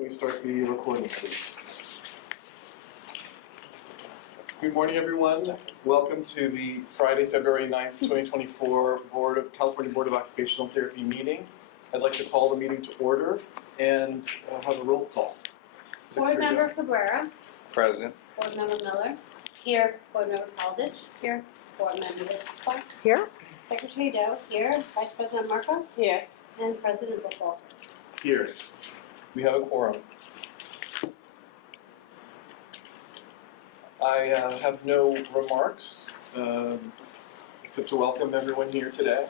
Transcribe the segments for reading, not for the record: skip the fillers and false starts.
Can we start the recording, please? Good morning, everyone. Welcome to the Friday, February 9th, 2024 California Board of Occupational Therapy meeting. I'd like to call the meeting to order and have a roll call. Board Member Cabrera. Present. Board Member Miller. Here. Board Member Aldich. Here. Board Member Whitcomb. Here. Secretary Dow. Here. Vice President Marcos. Here. And President Buchwalter. Here. We have a quorum. I have no remarks, except to welcome everyone here today.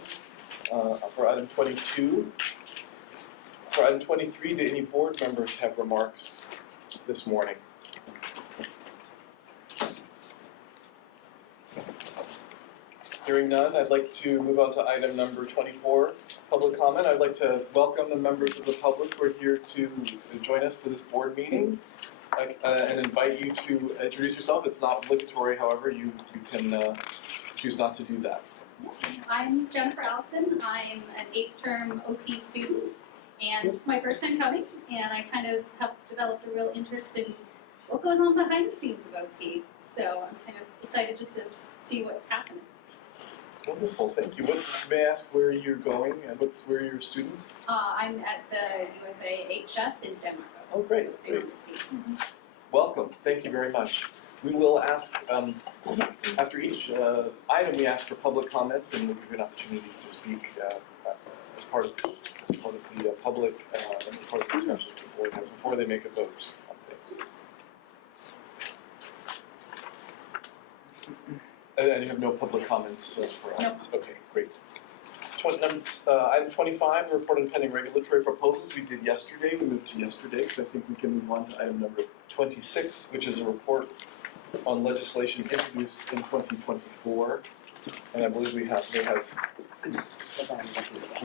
For item 22. For item 23, do any board members have remarks this morning? Hearing none, I'd like to move on to item number 24, public comment. I'd like to welcome the members of the public who are here to join us for this board meeting and invite you to introduce yourself. It's not obligatory, however, you can choose not to do that. I'm Jennifer Allison. I'm an 8th term OT student, and this is my first time coming, and I kind of have developed a real interest in what goes on behind the scenes of OT, so I'm kind of excited just to see what's happening. Wonderful, thank you. May I ask where you're going and where you're a student? I'm at the USAHS in San Marcos. Oh, great, So San great. Marcos State. Welcome, thank you very much. We will ask, after each item, we ask for public comment and we'll give you an opportunity to speak as part of the public and as part of the discussion before they make a vote on things. And you have no public comments for items? Nope. Okay, great. Item 25, report on pending regulatory proposals. We did yesterday. We moved to yesterday, so I think we can move on to item number 26, which is a report on legislation introduced in 2024. And I believe we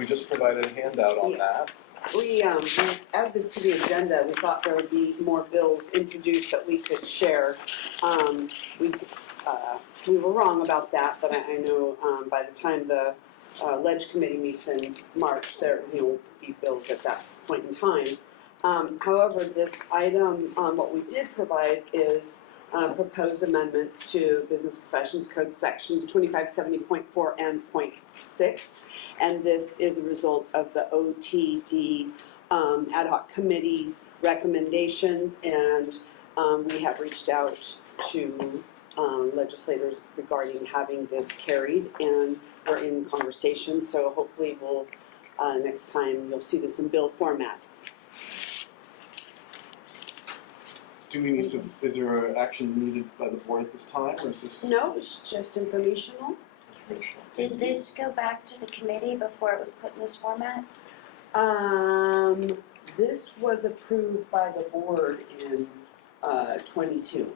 just provided a handout on that. We added this to the agenda. We thought there would be more bills introduced that we could share. We were wrong about that, but I know by the time the Ledge Committee meets in March, there will be bills at that point in time. However, this item, what we did provide is proposed amendments to Business Professions Code sections 2570.4 and .6, and this is a result of the OTD ad hoc committee's recommendations, and we have reached out to legislators regarding having this carried, and we're in conversation, so hopefully we'll next time you'll see this in bill format. Do we need to, is there action needed by the board at this time, or is this? No, it's just informational. Did this go back to the committee before it was put in this format? This was approved by the board in 22.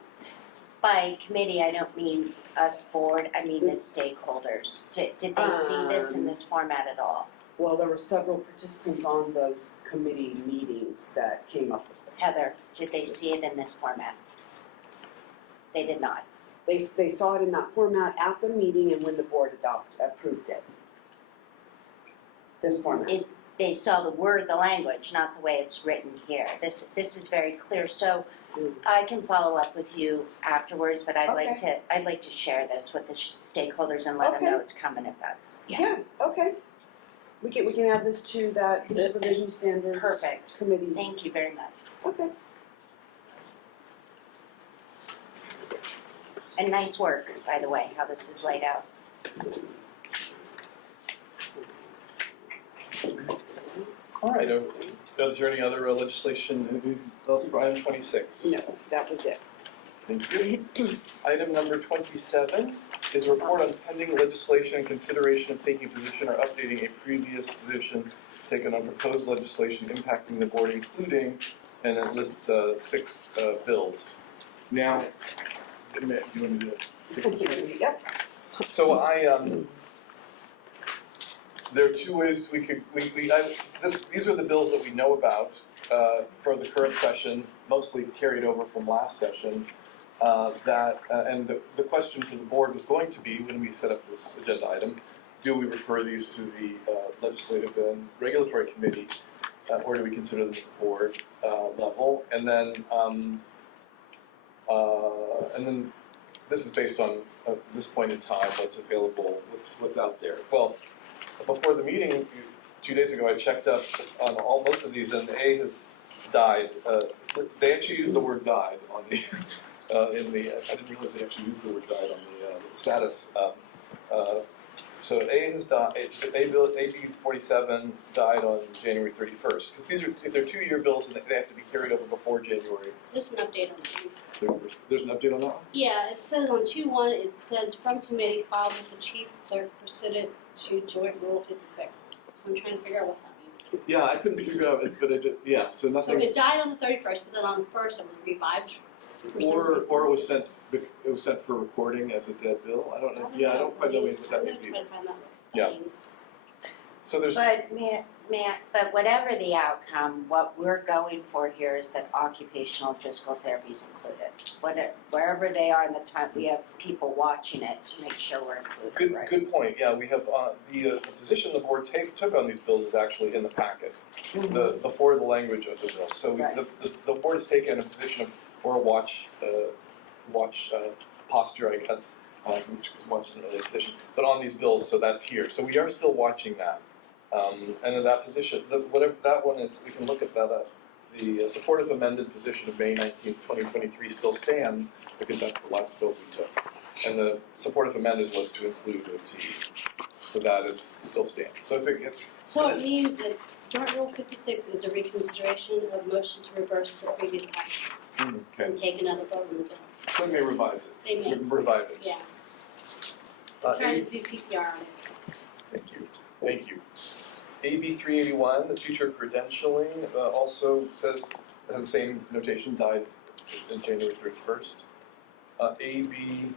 By committee, I don't mean us board, I mean the stakeholders. Did they see this in this format at all? Well, there were several participants on those committee meetings that came up with this. Heather, did they see it in this format? They did not. They saw it in that format at the meeting and when the board approved it. This format. They saw the language, not the way it's written here. This is very clear. So I can follow up with you afterwards, but I'd like to share this with the stakeholders and let them know it's coming if that's Yeah, okay. We can add this to that supervision standards Perfect. committee. Thank you very much. Okay. And nice work, by the way, how this is laid out. All right, is there any other legislation else for item 26? No, that was it. Thank you. Item number 27 is a report on pending legislation and consideration of taking a position or updating a previous position taken on proposed legislation impacting the board, including, and it lists 6 bills. Now, do you want me to Yep. So there are 2 ways we could, these are the bills that we know about for the current session, mostly carried over from last session. And the question for the board was going to be, when we set up this agenda item, do we refer these to the Legislative and Regulatory Committee or do we consider them at the board level? And then this is based on this point in time, what's available, what's out there. Well, before the meeting 2 days ago, I checked up on most of these, and A has died. They actually used the word died on the in the. I didn't realize they actually used the word died on the status. So A has died. AB 47 died on January 31st because if they're 2-year bills, and they have to be carried over before January There's an update on that. 31st. There's an update on that one. Yeah, it says on 2-1, it says from committee filed with the chief clerk pursuant to joint rule 56. So I'm trying to figure out what that means. Yeah, I couldn't figure out, but so So nothing. it died on the 31st, but then on the 1st it was revived for some reason. Or it was sent for recording as a dead bill. I don't know. Yeah, I don't quite know what that means I'm either. gonna try to find out what Yeah. that means. So there's. But but whatever the outcome, what we're going for here is that occupational physical therapy is included. Wherever they are in the time, we have people watching it to make sure we're included, right? Good point. Yeah, we have the position the board took on these bills is actually in the packet, before the language of the bill. So Right. the board has taken a position of or a watch posture, I guess, which is watch isn't really a position, but on these bills. So that's here. So we are still watching that, and in that position, whatever that one is, we can look at that. The supportive amended position of May 19th, 2023 still stands because that's the last bill we took. And the supportive amended was to include OT. So that is still stands. So if it gets. So it means it's joint rule 56 is a reconsideration of motion to reverse the previous action Okay. and take another vote on the bill. So we may revise it. They may, Revive it. yeah. Uh, Trying to do CPR on it. Thank you. AB 381, the teacher credentialing, also has the same notation, died on January 31st. AB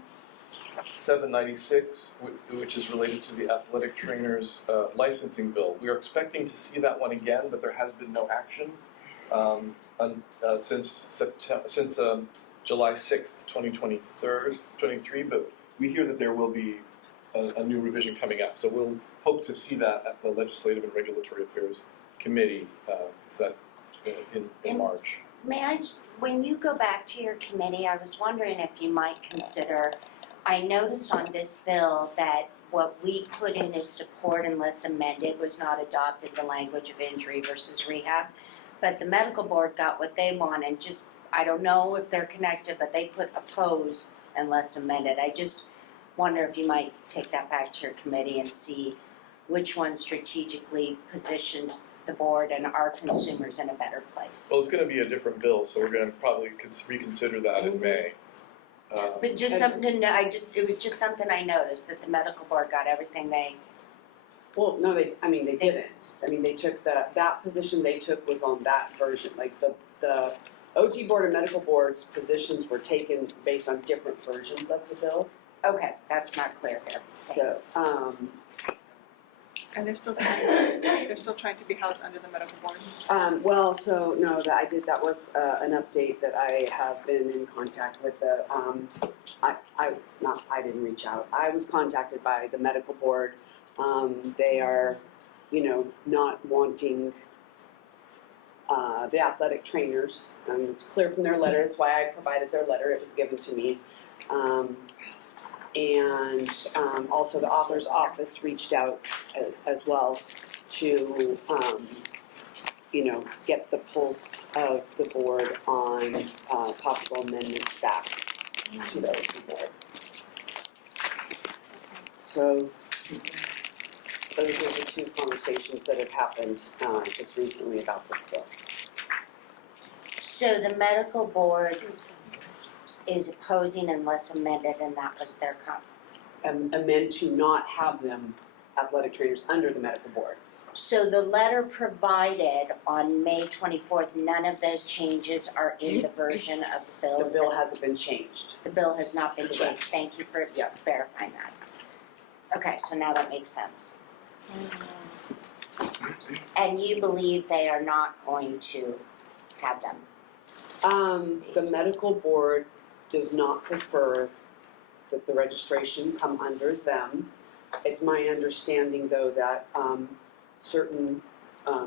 796, which is related to the athletic trainers licensing bill. We are expecting to see that one again, but there has been no action since July 6th, 2023, but we hear that there will be a new revision coming up. So we'll hope to see that at the Legislative and Regulatory Affairs Committee in March. When you go back to your committee, I was wondering if you might consider, I noticed on this bill that what we put in as support unless amended was not adopted, the language of injury versus rehab. But the medical board got what they want and just, I don't know if they're connected, but they put oppose unless amended. I just wonder if you might take that back to your committee and see which one strategically positions the board and our consumers in a better place. Well, it's going to be a different bill, so we're going to probably reconsider that in May. But just something to know, it was just something I noticed, that the medical board got everything they. Well, no, they didn't. I mean, they took that position they took was on that version. Like the OT board and medical board's positions were taken based on different versions of the bill. Okay, that's not clear here. So, And they're still trying to be housed under the medical board. well, so no, that was an update that I have been in contact with the, I didn't reach out. I was contacted by the medical board. They are, not wanting, the athletic trainers. It's clear from their letter, that's why I provided their letter, it was given to me. And also the author's office reached out as well to, get the pulse of the board on possible amendments back to the OT board. So those are the two conversations that have happened just recently about this bill. So the medical board is opposing unless amended, and that was their comments. Amend to not have them athletic trainers under the medical board. So the letter provided on May 24th, none of those changes are in the version of the bill. The bill hasn't been changed. The bill has not been Correct. changed. Thank you for Yeah. verifying that. Okay, so now that makes sense. And you believe they are not going to have them? The medical board does not prefer that the registration come under them. It's my understanding though that certain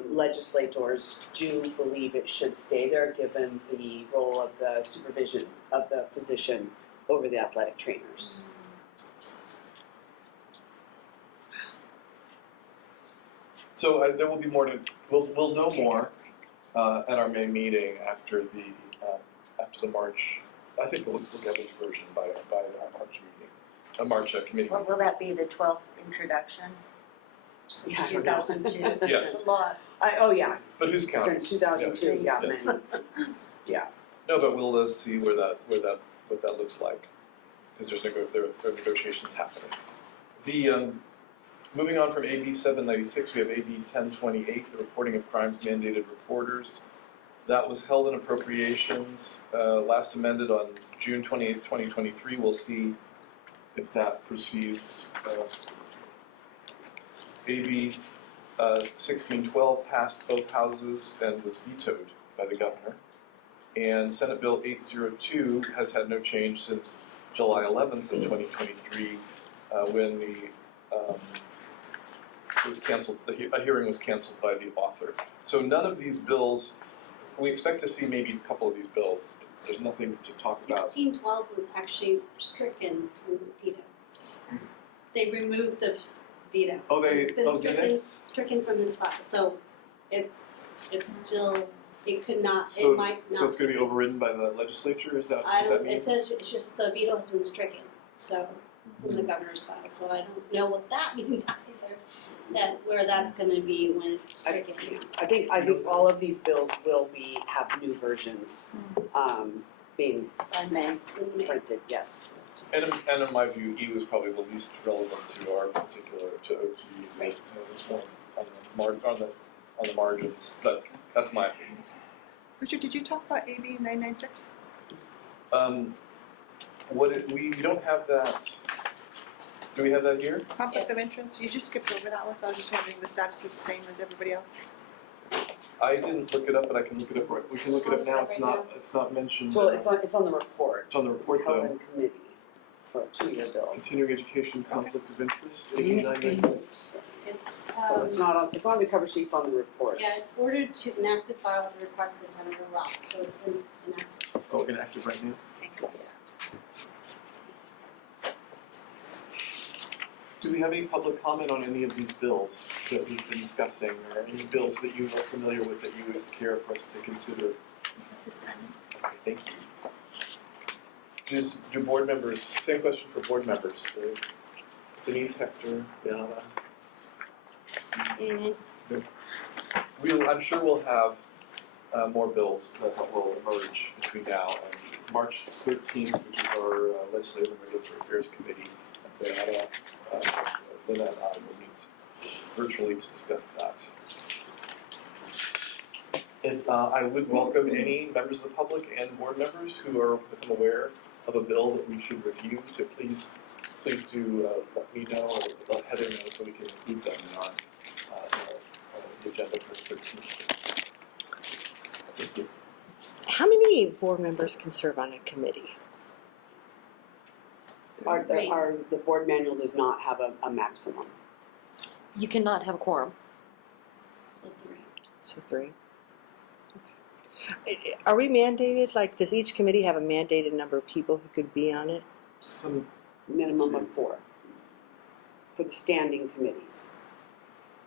legislators do believe it should stay there, given the role of the supervision of the physician over the athletic trainers. So there will be more to, we'll know more at our May meeting after the March, I think we'll get this version by our March meeting, March committee What meeting. will that be, the 12th introduction? Yeah, Since I don't know. 2002? Yes. It's a lot. Oh, yeah, But who's so counting? in 2002, yeah, Yes. many. No, but we'll see what that looks like, because there are negotiations happening. The moving on from AB 796, we have AB 1028, the reporting of crimes mandated reporters. That was held in appropriations, last amended on June 28th, 2023. We'll see if that proceeds. AB 1612 passed both houses and was vetoed by the governor. And Senate Bill 802 has had no change since July 11th of 2023, when it was canceled. A hearing was canceled by the author. So none of these bills. We expect to see maybe a couple of these bills. There's nothing to talk about. 1612 was actually stricken from veto. They removed the veto. Oh, they- It's been oh, did they? stricken from this file, so it's still, it could not, So, it might not. so it's going to be overridden by the legislature. Is that I what that don't, means? it says it's just the veto has been stricken, so, from the governor's file, so I don't know what that means either, that, where that's gonna be when it's stricken. I think all of these bills will have new versions, being I may. In May. printed, yes. And in my view, E was probably the least relevant to our particular, to OTs. Right. It's more on the margins, but that's my opinion. Richard, did you talk about AB 996? We don't have that. Do we have that here? Conflict of Yes. interest? You just skipped over that one, so I was just wondering the status is the same as everybody else. I didn't look it up, but I can look it up. We can look it up now. It's not mentioned. So it's on the report. It's on the report, It's held though. in committee for a 2-year bill. Continuing education conflict of interest. AB 996. It's, So it's on the cover sheet, it's on the report. yeah, it's ordered to enact the file at the request of Senator Ross, so it's been enacted. Oh, inactive right now. Do we have any public comment on any of these bills that we've been discussing, or any bills that you are familiar with that you would care for us to consider? This time. Okay, thank you. Do board members, same question for board members, Denise, Hector, Biana? I'm sure we'll have more bills that will emerge between now and March 13th, which is our Legislative and Regulatory Affairs Committee. Lynette and I will meet virtually to discuss that. And I would welcome any members of the public and board members who are become aware of a bill that we should review to please do let me know or let Heather know so we can include them in our the agenda for 13th. Thank you. How many board members can serve on a committee? The board manual does not have a maximum. You cannot have a quorum. So 3. So 3. Okay. Are we mandated, like, does each committee have a mandated number of people who could be on it? Some Minimum of 4 for the standing committees.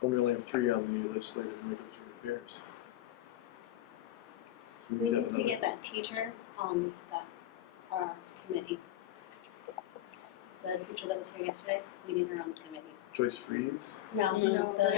we only have 3 on the Legislative and Regulatory Affairs. So We need need to another. get that teacher on that, committee. The teacher that was here yesterday, we need her on the committee. Joyce Freeze. No, the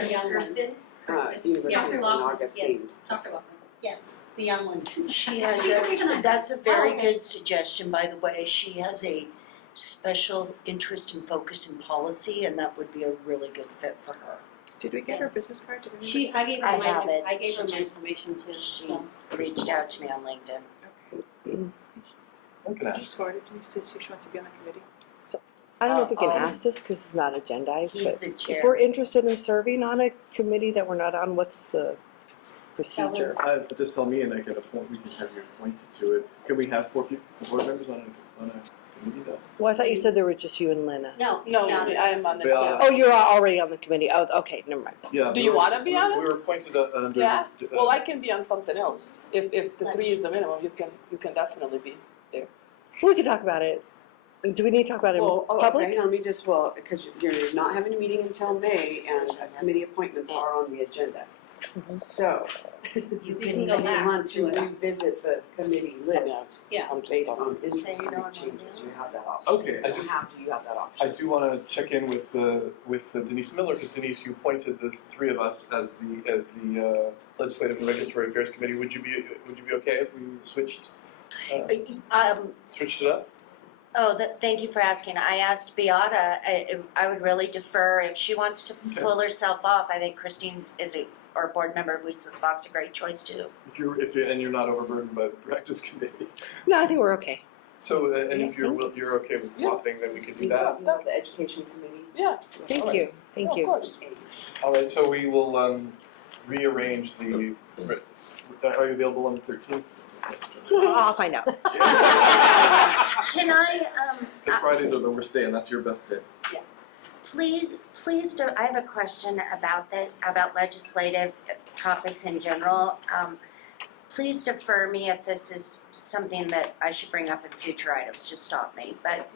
young one. Kirsten? University Yeah, of St. Laughlin, Augustine. Dr. Laughlin. Yes, the young one. She has For some reason I- that's a very Oh, okay. good suggestion, by the way. She has a special interest and focus in policy, and that would be a really good fit for her. Did we get her business card? Did I gave her I my, have it. I gave her She my just- information too, She so. reached out to me on LinkedIn. I can I ask. just forwarded to see if she wants to be on the committee. I don't know if we can Oh. ask this because it's not agendized, He's but the if chair. we're interested in serving on a committee that we're not on, what's the procedure? Just tell me and I can appoint, we can have you appointed to it. Can we have 4 people, board members on a committee though? Well, I thought you said there were just you and Lena. No. No, not I am on it. Yeah. Yeah. Oh, you're already on the committee. Oh, okay, never mind. Yeah. Do we you were- wanna be on it? We were appointed under. Yeah. Well, I can be on something else. If the Let's- 3 is the minimum, you can definitely be. We can talk about it. Do we need to talk about it in Well, public? okay, let me just, because you're not having a meeting until May and committee appointments are on the agenda. So, You We can, can go we back want to to it. revisit the committee list Yeah. I'm just based on. on So you interesting don't wanna changes, do you have that option. Okay, I You just- don't have to, you have that I option. do want to check in with Denise Miller, because Denise, you appointed the three of us as the Legislative and Regulatory Affairs Committee. Would you be okay if we switched it up? Thank you for asking. I asked Beata, I would really defer if she wants to Okay. pull herself off. I think Christine or board member Weitzel's a great choice too. If you're not overburdened by the practice committee. No, I think we're okay. So and Yeah, if you're okay with swapping, then we could do that. You have the education committee. Yeah. Thank All you. Thank Of you. course. All right, so we will rearrange the. Are you available on the 13th? I'll find out. Can I, The Fridays are the worst day, and that's your best day. please, I have a question about legislative topics in general. Please defer me if this is something that I should bring up in future items, just stop me. But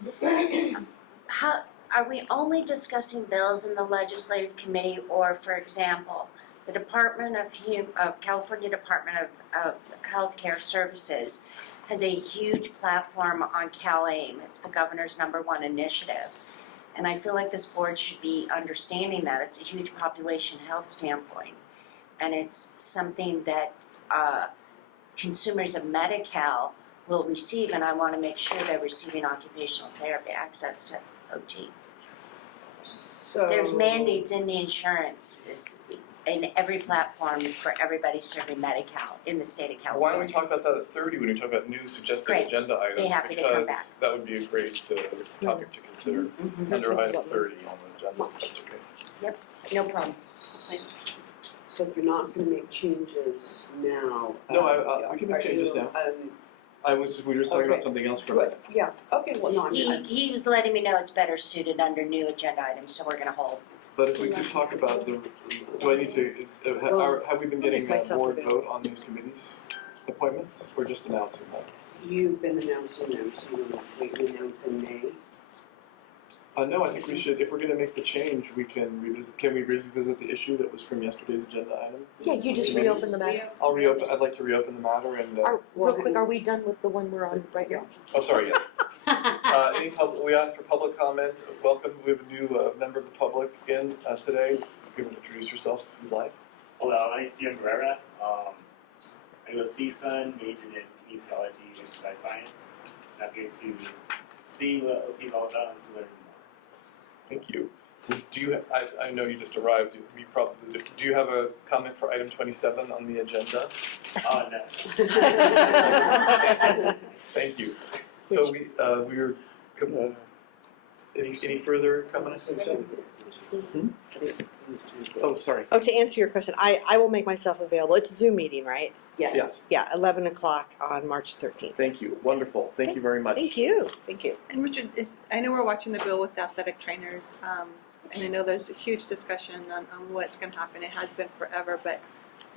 how, are we only discussing bills in the legislative committee, or for example, the California Department of Healthcare Services has a huge platform on CalAIM. It's the governor's #1 initiative. And I feel like this board should be understanding that. It's a huge population health standpoint. And it's something that consumers of Medi-Cal will receive, and I want to make sure they're receiving occupational therapy access to OT. So. There's mandates in the insurance in every platform for everybody serving Medi-Cal in the state of Well, why don't California. we talk about that at 30 when we talk about new suggested Great. agenda items? Be happy to come back. Because that would be a great topic to consider Mhm. under item 30 on the agenda. That's okay. No problem. So if you're not gonna make changes now. No, we can make are changes you, now. We were just talking about Okay. something else for a minute. Yeah, okay, well, no, He was letting me know it's better suited under new agenda items, so we're gonna hold. But if we could talk about do I need to, have we been getting I'll make myself board available. vote on these committees appointments, or just announcing them? you've been announcing them, so you want to wait and announce in May. No, I think we should, if we're gonna make the change, can we revisit the issue that was from yesterday's agenda item? Yeah, you just reopen the matter. I'd like to reopen the matter and, Real quick, are we done with the one we're on right now? oh, sorry, yes. We asked for public comment. Welcome, we have a new member of the public in today. You want to introduce yourself if you'd like. Hello, my name is Steven Guerrera. I'm a CSUN, majored in kinesiology and exercise science. I'm here to see what OT is all about and to learn more. Thank you. Do you, I know you just arrived, you probably, do you have a comment for item 27 on the agenda? Oh, no. Thank you. So we're, any further comments? Oh, sorry. Oh, to answer your question, I will make myself available. It's a Zoom meeting, right? Yes. Yeah, 11 o'clock on March 13th. Thank you, wonderful, thank you very much. Thank you. Thank you. And Richard, I know we're watching the bill with the athletic trainers, and I know there's a huge discussion on what's going to happen. It has been forever, but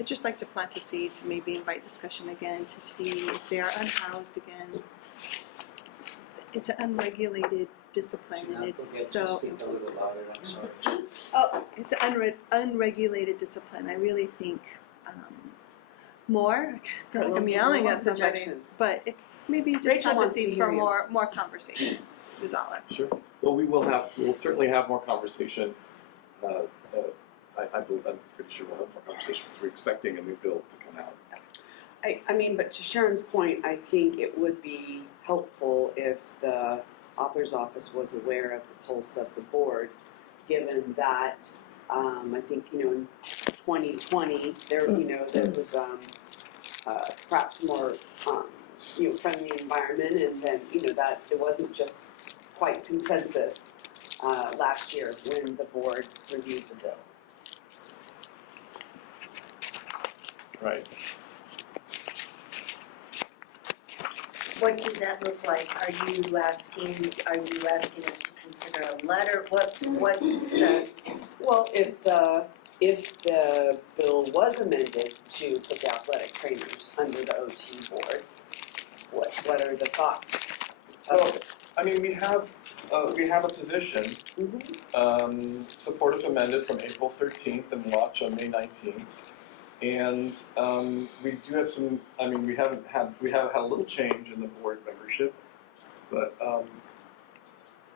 I'd just like to plant a seed to maybe invite discussion again to see if they are unhoused again. It's an unregulated discipline, and it's so important. Oh, it's an unregulated discipline. I really think more. I feel like I'm yelling at somebody, Projection. but if maybe just Rachel plant the wants to seeds hear for you. more conversation. Is all I'm. Sure. Well, we'll certainly have more conversation. I believe, I'm pretty sure we'll have more conversation because we're expecting a new bill to come out. I mean, but to Sharon's point, I think it would be helpful if the author's office was aware of the pulse of the board, given that, I think, in 2020, there was, perhaps more, friendly environment, and then, that it wasn't just quite consensus, last year when the board reviewed the bill. Right. What does that look like? Are you asking us to consider a letter? What's the, Well, if the bill was amended to put the athletic trainers under the OT board, what are the thoughts? Well, I mean, we have a position, support if amended from April 13th and launch on May 19th. And we do have some, I mean, we have had a little change in the board membership, but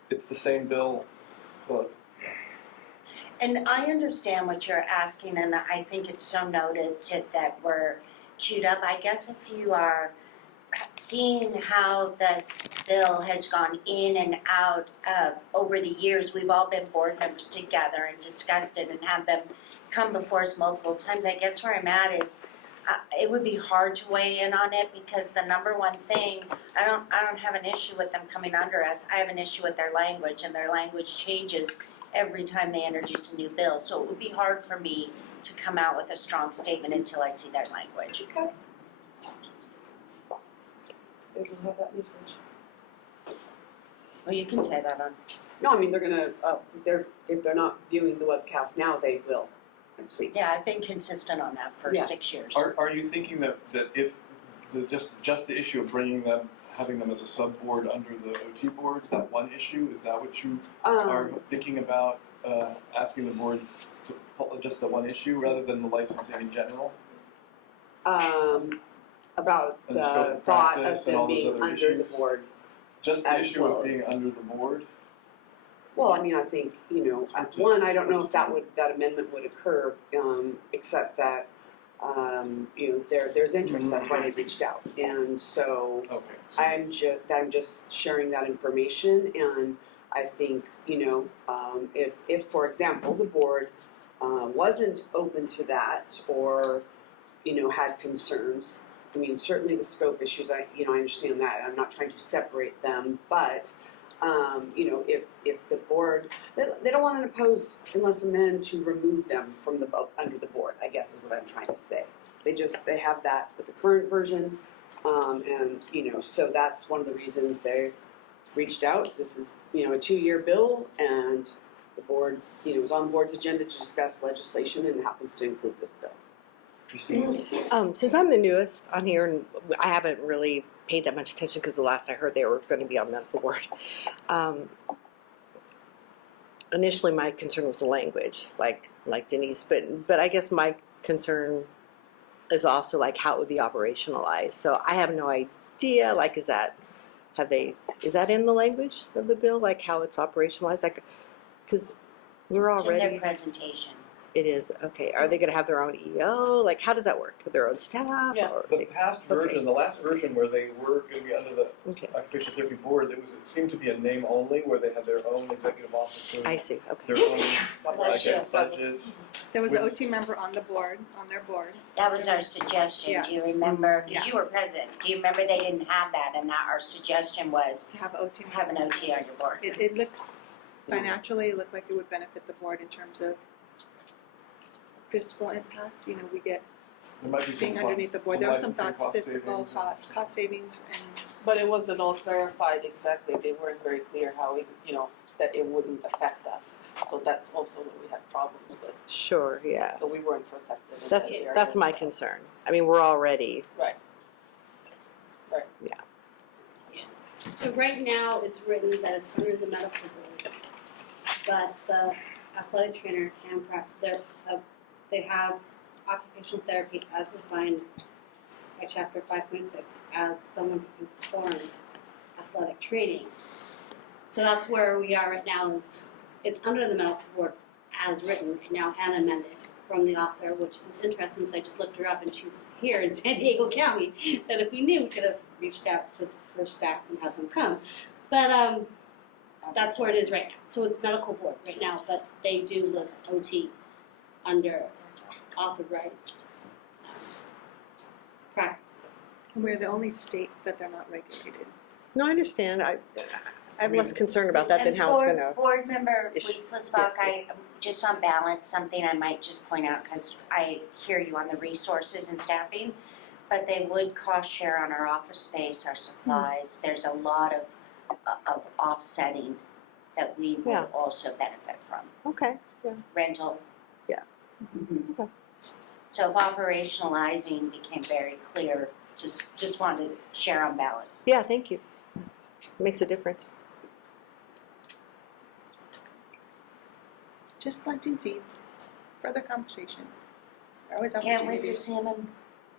it's the same bill, but and I understand what you're asking, and I think it's so noted that we're queued up. I guess if you are seeing how this bill has gone in and out of over the years, we've all been board members together and discussed it and had them come before us multiple times. I guess where I'm at is it would be hard to weigh in on it because the number one thing, I don't have an issue with them coming under us. I have an issue with their language, and their language changes every time they introduce a new bill. So it would be hard for me to come out with a strong statement until I see their language. Okay. They can have that message. Well, you can say that on. No, I mean, they're gonna, if they're not viewing the webcast now, they will next week. Yeah, I've been consistent on that for Yeah. 6 years. are you thinking that if just the issue of having them as a sub-board under the OT board, that one issue, is that what you are thinking about, asking the boards to pull just the one issue rather than the licensing in general? About And the scope the of thought practice of and all them those being other under the issues? board. Just the As issue well of being as- under the board? Well, I mean, I think, one, I don't know if that amendment would occur, except that, there's interest, that's why they reached out. And so Okay. So I'm just sharing that information, and I think, if, for example, the board wasn't open to that or, had concerns, I mean, certainly the scope issues, I understand that, I'm not trying to separate them, but, if the board, they don't want to impose unless amend to remove them from under the board, I guess is what I'm trying to say. They have that with the current version, and, so that's one of the reasons they reached out. This is, a 2-year bill, and the board's, was on the board's agenda to discuss legislation, and it happens to include this bill. Christine? Since I'm the newest on here and I haven't really paid that much attention because the last I heard they were going to be on the board. Initially, my concern was the language, like Denise, but I guess my concern is also like how it would be operationalized. So I have no idea. Like, is that in the language of the bill? Like how it's operationalized? Like, because we're It's in their already. presentation. It is, okay. Are they going to have their own EO? Like, how does that work? With their own staff? Yeah. Or The past version, the last version where they were going to be under the okay. Occupational Therapy Board, it seemed to be a name only, where they had their own executive officer, I see, their okay. own, I Bless you. guess, budget. There was an With- OT member on their board. That was our suggestion, do you remember? Because you were president. Do you remember they didn't have that, and that our suggestion was To have OT. have an OT on your board? It looked, financially, it looked like it would benefit the board in terms of fiscal impact. We get There might be some being underneath the board. There were some licensing thoughts, cost fiscal savings. cost savings, and But it wasn't all clarified exactly, they weren't very clear how it, that it wouldn't affect us. So that's also what we had problems with, Sure, yeah. so we weren't protected in That's that area. that's my concern. I mean, we're already, Right. So right now, it's written that it's under the medical board, but the athletic trainer can practice, they have occupational therapy as defined by chapter 5.6 as someone who can perform athletic training. So that's where we are right now, it's under the medical board as written, and now and amended from the author, which is interesting because I just looked her up and she's here in San Diego County, that if we knew, we could have reached out to her staff and had them come. But that's where it is right now. So it's medical board right now, but they do list OT under authorized practice. we're the only state that they're not regulated. no, I understand. I'm less concerned about that than And how it's going to. Board member Ish. Wietzelsbach, I, just on balance, something I might just point out, because I hear you on the resources and staffing. But they would cost share on our office space, our supplies. There's a lot of offsetting that we would Yeah. also benefit from. Okay. Rental. Yeah. Mhm. Okay. So if operationalizing became very clear, just wanted to share on balance. Yeah, thank you. Makes a difference. Just planting seeds, further conversation. Always Can't wait to opportunities. see them in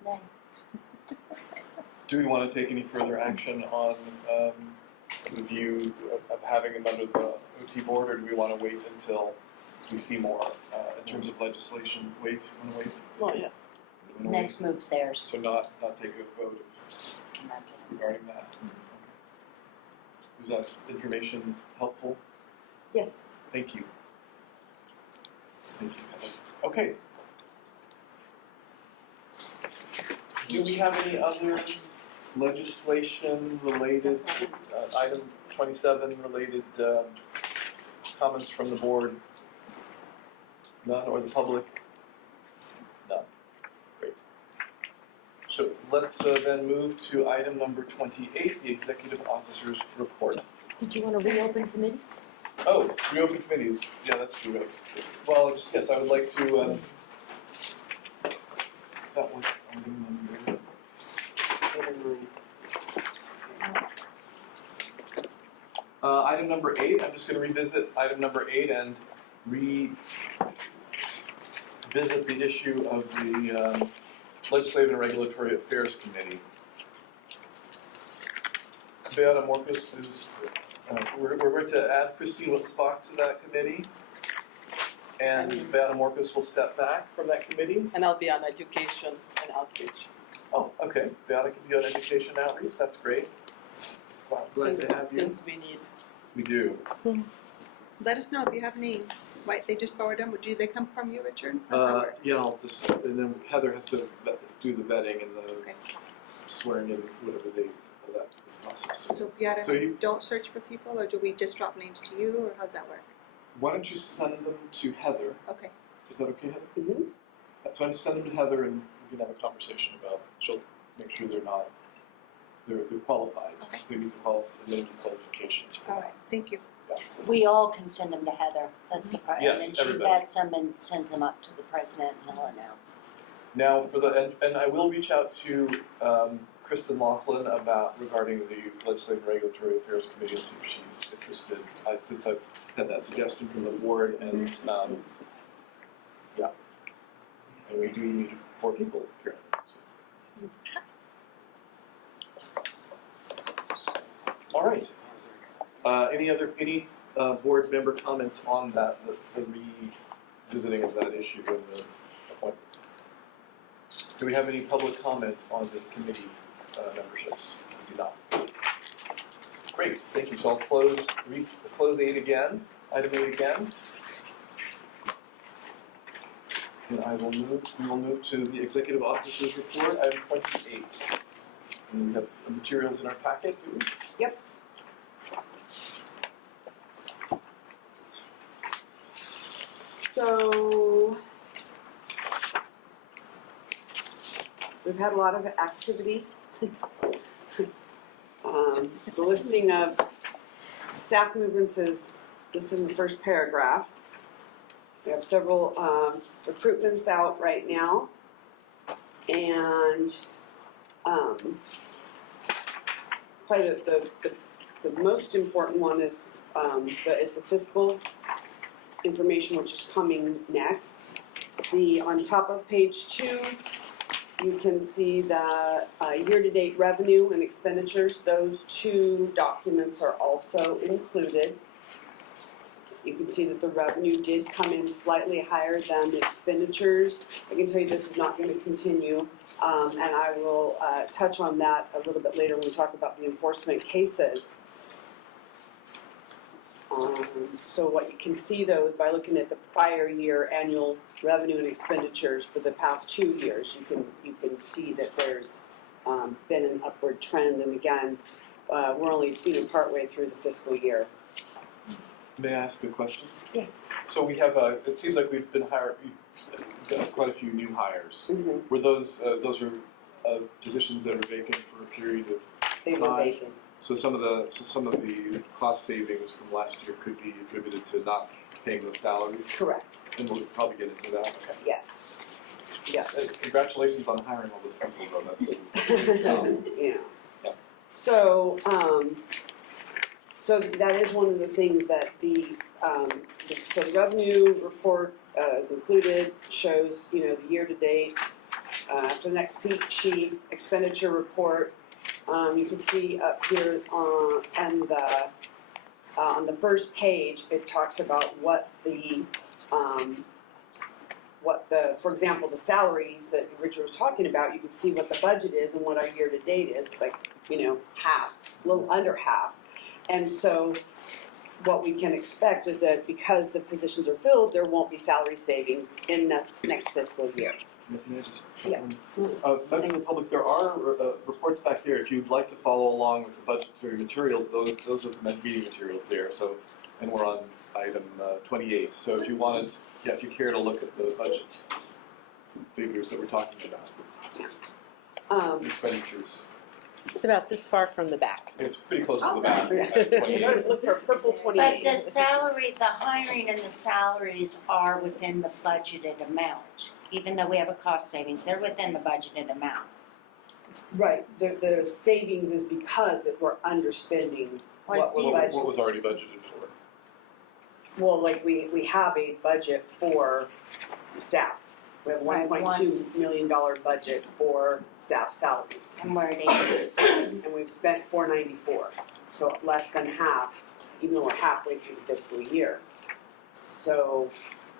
May. Do we want to take any further action on the view of having them under the OT board, or do we want to wait until we see more in terms of legislation? Wait, want to wait? Well, yeah. Wanna wait? Next move's theirs. So not take a vote I'm not kidding. regarding that. Okay. Is that information helpful? Yes. Thank you. Thank you, Heather. Okay. Do we have any other legislation related, item 27 related comments from the board? None, or the public? None. Great. So let's then move to item number 28, the executive officer's report. Did you want to reopen committees? Oh, reopen committees. Yeah, that's true. Well, yes, I would like to. That was item number. Item number 8. I'm just going to revisit item number 8 and revisit the issue of the Legislative and Regulatory Affairs Committee. Beata Morcus is. We're going to add Christine Wittspach to that committee, and Beata Morcus will step back from that committee. And I'll be on education and outreach. Oh, okay. Beata can be on education and outreach. That's great. Wow, glad to have you. Since we need. We do. Let us know if you have names. Right, they just forward them, or do they come from you, Richard? How's that work? Yeah, I'll just, and then Heather has to do the vetting and the Okay. swearing in, whatever they, that process. So Beata, So you- don't search for people, or do we just drop names to you, or how's that work? Why don't you send them to Heather? Okay. Is that okay, Heather? Mm-hmm. So I just send them to Heather and we can have a conversation about, she'll make sure they're qualified. Okay. They meet the minimum qualifications for All that. right, thank you. We all can send them to Heather. That's the part. Yes, And then she everybody. vets them and sends them up to the president, and he'll announce. Now, and I will reach out to Kristen Laughlin regarding the Legislative and Regulatory Affairs Committee and see if she's interested, since I've had that suggestion from the board, and yeah. And we do need 4 people apparently. So. All right. Any board member comments on that, the revisiting of that issue and the appointments? Do we have any public comment on the committee memberships? We do not. Great, thank you. So I'll close 8 again, item 8 again. And we will move to the executive officer's report, item 28. And we have the materials in our packet, do we? Yep. So we've had a lot of activity. The listing of staff movements is just in the first paragraph. We have several recruitments out right now, and probably the most important one is the fiscal information, which is coming next. On top of page 2, you can see the year-to-date revenue and expenditures. Those 2 documents are also included. You can see that the revenue did come in slightly higher than the expenditures. I can tell you this is not going to continue, and I will touch on that a little bit later when we talk about the enforcement cases. So what you can see though is by looking at the prior year annual revenue and expenditures for the past 2 years, you can see that there's been an upward trend. And again, we're only partway through the fiscal year. May I ask a question? Yes. So we have, it seems like we've got quite a few new hires. Mm-hmm. Were those are positions that are vacant for a period of They were Fine. vacant. So some of the cost savings from last year could be attributed to not paying those salaries, Correct, and we'll probably get into that. Okay. yes. Yes. Congratulations on hiring all those people, though. That's Yeah. Yeah. So, so that is one of the things that so the revenue report is included, shows, the year-to-date. The next peak sheet, expenditure report, you can see up here on the first page, it talks about for example, the salaries that Richard was talking about, you can see what the budget is and what our year-to-date is, like, half, a little under half. And so what we can expect is that because the positions are filled, there won't be salary savings in the next fiscal year. May I just? Yeah. Members of the public, there are reports back there. If you'd like to follow along with the budgetary materials, those are the meeting materials there. So, and we're on item 28. So if you wanted, if you care to look at the budget figures that we're talking about, expenditures. It's about this far from the back. It's pretty close to the back. You 28. gotta look for purple 28. But the hiring and the salaries are within the budgeted amount. Even though we have a cost savings, they're within the budgeted amount. Right, the savings is because we're underspending Well, I what see we that. budgeted. What was already budgeted for? Well, like we have a budget for staff. We have Right, $1.2 million budget for staff salaries. And where it is. And we've spent $494, so less than half, even though we're halfway through the fiscal year. So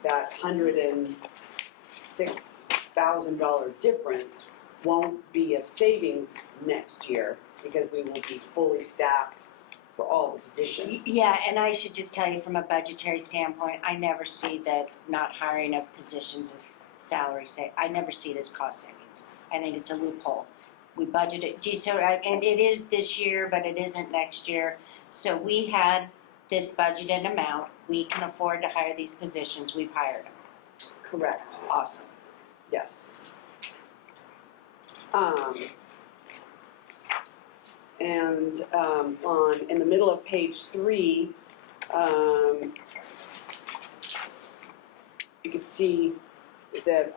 that $106,000 difference won't be a savings next year because we will be fully staffed for all the positions. Yeah, and I should just tell you from a budgetary standpoint, I never see the not hiring of positions as salary I never see it as cost savings. I think it's a loophole. We budgeted, and it is this year, but it isn't next year. So we had this budgeted amount. We can afford to hire these positions. We've hired them. Correct, Awesome. yes. In the middle of page 3, you can see that,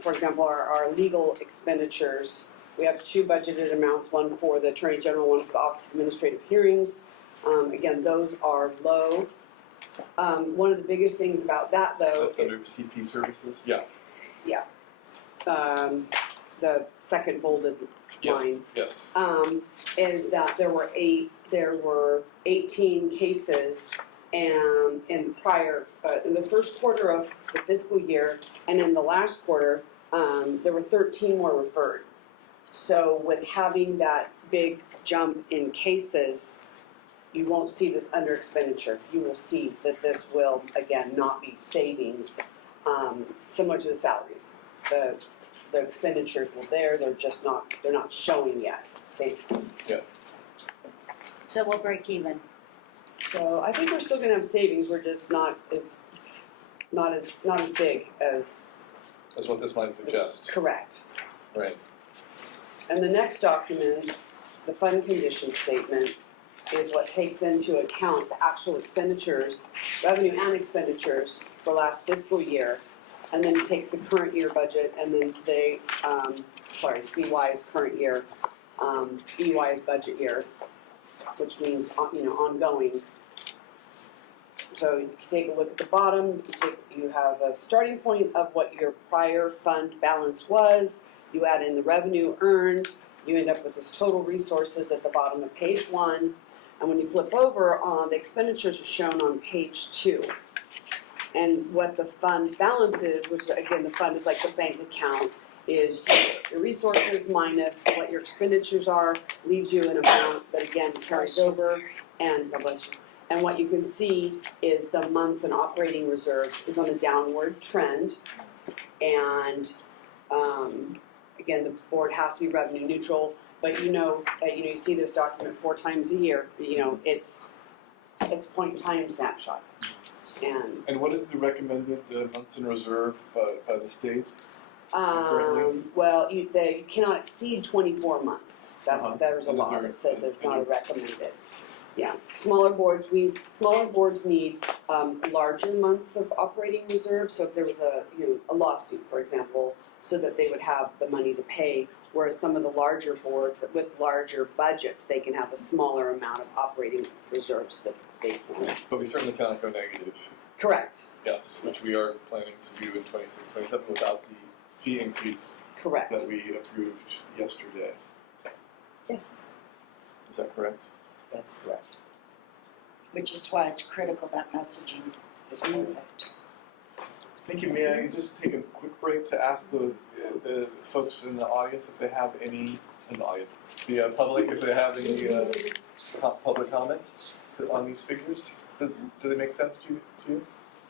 for example, our legal expenditures, we have 2 budgeted amounts, one for the Attorney General, one for the Office of Administrative Hearings. Again, those are low. One of the biggest things about that, though, That's under CP services? Yeah. The second bolded line, Yes. is that there were 18 cases and in the first quarter of the fiscal year and in the last quarter, there were 13 more referred. So with having that big jump in cases, you won't see this under expenditure. You will see that this will, again, not be savings, similar to the salaries. The expenditures were there, they're not showing yet, basically. So we'll break even. So I think we're still gonna have savings, we're just not as big as That's what this might suggest. correct. Right. And the next document, the fund condition statement, is what takes into account the actual expenditures, revenue and expenditures for last fiscal year. And then you take the current year budget and then CY is current year, EY is budget year, which means, ongoing. So you can take a look at the bottom, you have a starting point of what your prior fund balance was, you add in the revenue earned, you end up with this total resources at the bottom of page 1, and when you flip over, the expenditures are shown on page 2. And what the fund balance is, which again, the fund is like the bank account, is your resources minus what your expenditures are, leaves you an amount that again carries over, and God bless you. And what you can see is the months and operating reserves is on a downward trend. And again, the board has to be revenue neutral, but you see this document 4 times a year. It's point in time snapshot. And what is the recommended months in reserve by the state? Currently? Well, you cannot exceed 24 months. There's a And is law there that says there's not any- a recommended. Yeah, smaller boards need larger months of operating reserve, so if there was a lawsuit, for example, so that they would have the money to pay, whereas some of the larger boards with larger budgets, they can have a smaller amount of operating reserves that they can. But we certainly cannot go negative, Correct, yes, which we are planning to do in 26, 27 without the fee increase correct. that we approved yesterday. Yes. Is that correct? That's correct. Which is why it's critical that messaging is perfect. Thank you. May I just take a quick break to ask the folks in the audience if they have any, in the audience, the public, if they have any public comment on these figures? Do they make sense to you?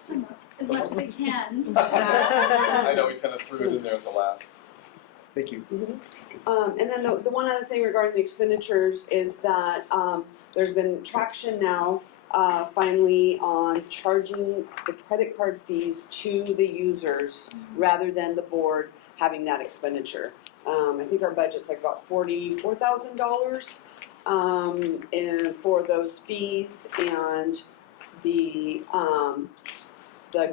Somewhat, as much as I can. I know we kind of threw it in there at the last. Thank you. And then the one other thing regarding the expenditures is that there's been traction now, finally, on charging the credit card fees to the users rather than the board having that expenditure. I think our budget's like about $44,000 and for those fees, and the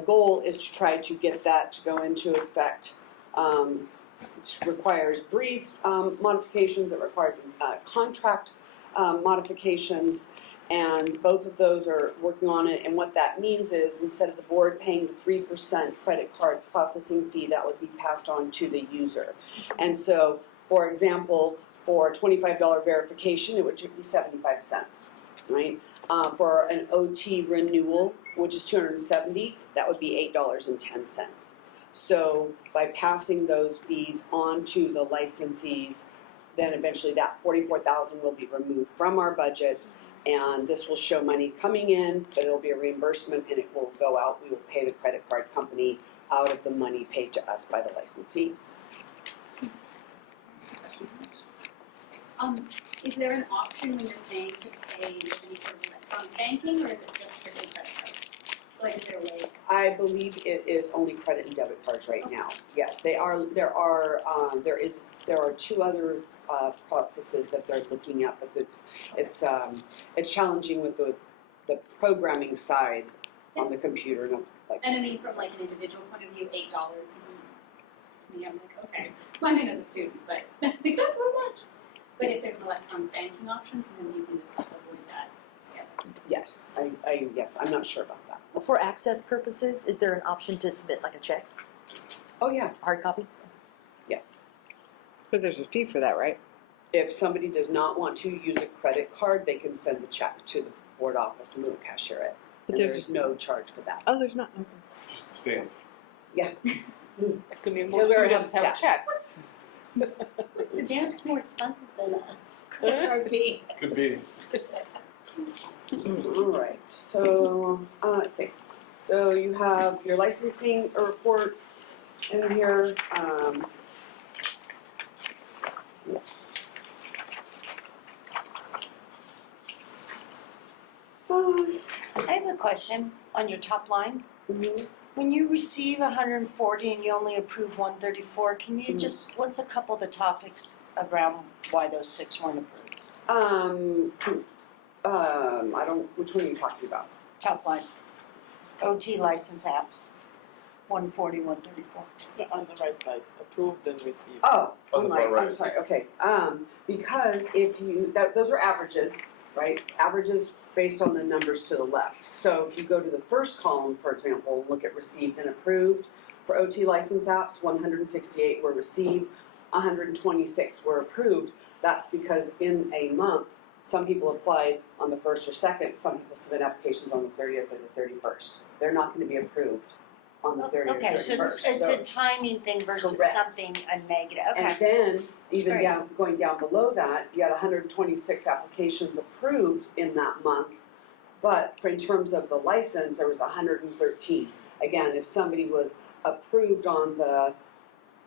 goal is to try to get that to go into effect. It requires breeze modifications, it requires contract modifications, and both of those are working on it. And what that means is instead of the board paying the 3% credit card processing fee, that would be passed on to the user. And so, for example, for a $25 verification, it would be 75 cents, right? For an OT renewal, which is $270, that would be $8.10. So by passing those fees on to the licensees, then eventually that $44,000 will be removed from our budget, and this will show money coming in, but it'll be a reimbursement and it will go out. We will pay the credit card company out of the money paid to us by the licensees. Is there an option when you're paying to pay any sort of electronic banking, or is it just strictly credit cards? So like, is there a way? I believe it is only credit and debit cards right now. Yes, there are two other processes that they're looking at, but it's challenging with the programming side on the computer. No, like, And I mean, from like an individual point of view, $8 isn't, to me, I'm like, okay. I mean, as a student, but I think that's so much. But if there's an electronic banking option, sometimes you can just avoid that together. yes, yes, I'm not sure about that. Well, for access purposes, is there an option to submit like a check, Oh yeah, hard copy? But there's a fee for that, right? if somebody does not want to use a credit card, they can send the check to the board office and we'll cashier it. But And there's there's no charge for that. Oh, there's not. Okay. Just a stamp. Assuming Yeah, most we already students have have staff. checks. The stamp's more expensive than a credit card fee. Could be. All right, so, let's see. So you have your licensing reports in here. Yes. I have a question on your top line. Mhm. When you receive 140 and you only approve 134, can you Mhm. just, what's a couple of the topics around why those 6 weren't approved? I don't, which one are you talking about? Top line. OT license apps, 140, 134. On the right side, approved and received. Oh, On the far I'm right. sorry, okay. Because if you, those are averages, right? Averages based on the numbers to the left. So if you go to the first column, for example, and look at received and approved, for OT license apps, 168 were received, 126 were approved. That's because in a month, some people applied on the 1st or 2nd, some people submit applications on the 30th or the 31st. They're not going to be approved on the 30th or 31st. Okay, so it's a timing thing versus Correct. something, a negative, okay. And then, even Great. going down below that, you had 126 applications approved in that month. But in terms of the license, there was 113. Again, if somebody was approved on the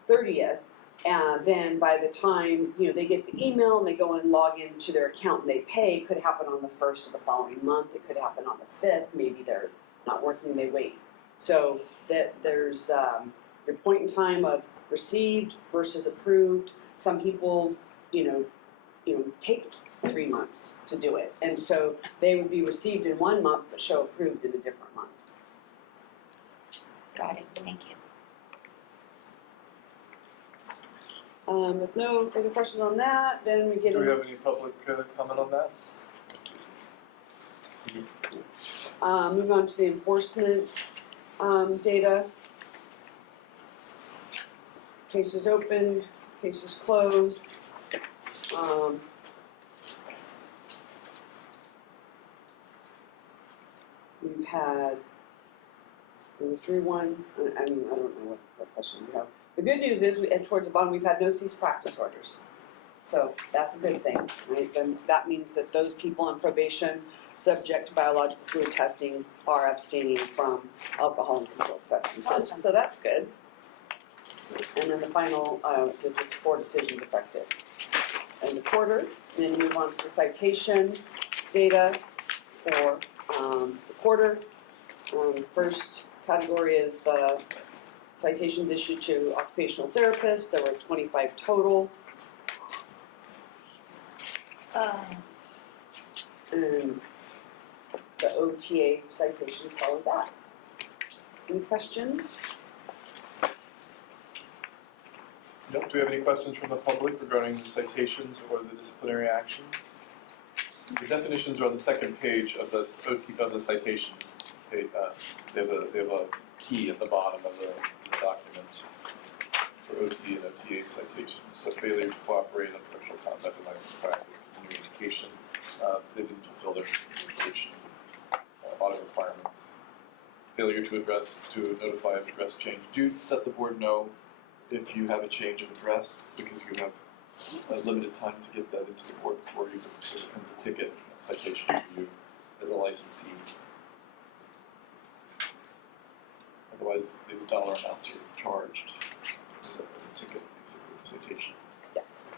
30th, and then by the time, they get the email and they go and log into their account and they pay, it could happen on the 1st of the following month, it could happen on the 5th, maybe they're not working, they wait. So that there's your point in time of received versus approved. Some people, take 3 months to do it. And so they would be received in 1 month but show approved in a different month. Got it, thank you. With no further questions on that, then we get Do we into have any public comment on that? moving on to the enforcement data. Cases opened, cases closed. We've had, we withdrew one, I don't know what question we have. The good news is, and towards the bottom, we've had no cease practice orders. So that's a good thing, right? Then that means that those people on probation subject to biological fluid testing are abstaining from alcohol and controlled substances. Awesome. So that's good. And then the final, which is 4 decisions effective. And the quarter, then move on to the citation data for the quarter. First category is the citations issued to occupational therapists. There were 25 total. And the OTA citations followed that. Any questions? Nope. Do we have any questions from the public regarding the citations or the disciplinary actions? The definitions are on the second page of this of the citations. They have a key at the bottom of the document for OT and OTA citations. So failure to cooperate, unprofessional conduct, and lack of practice, continuing education. They didn't fulfill their education audit requirements. Failure to notify of address change. Do let the board know if you have a change of address, because you have a limited time to get that into the board before you it becomes a ticket, a citation for you as a licensee. Otherwise, these dollar amounts are charged as a ticket, basically, a citation. Yes.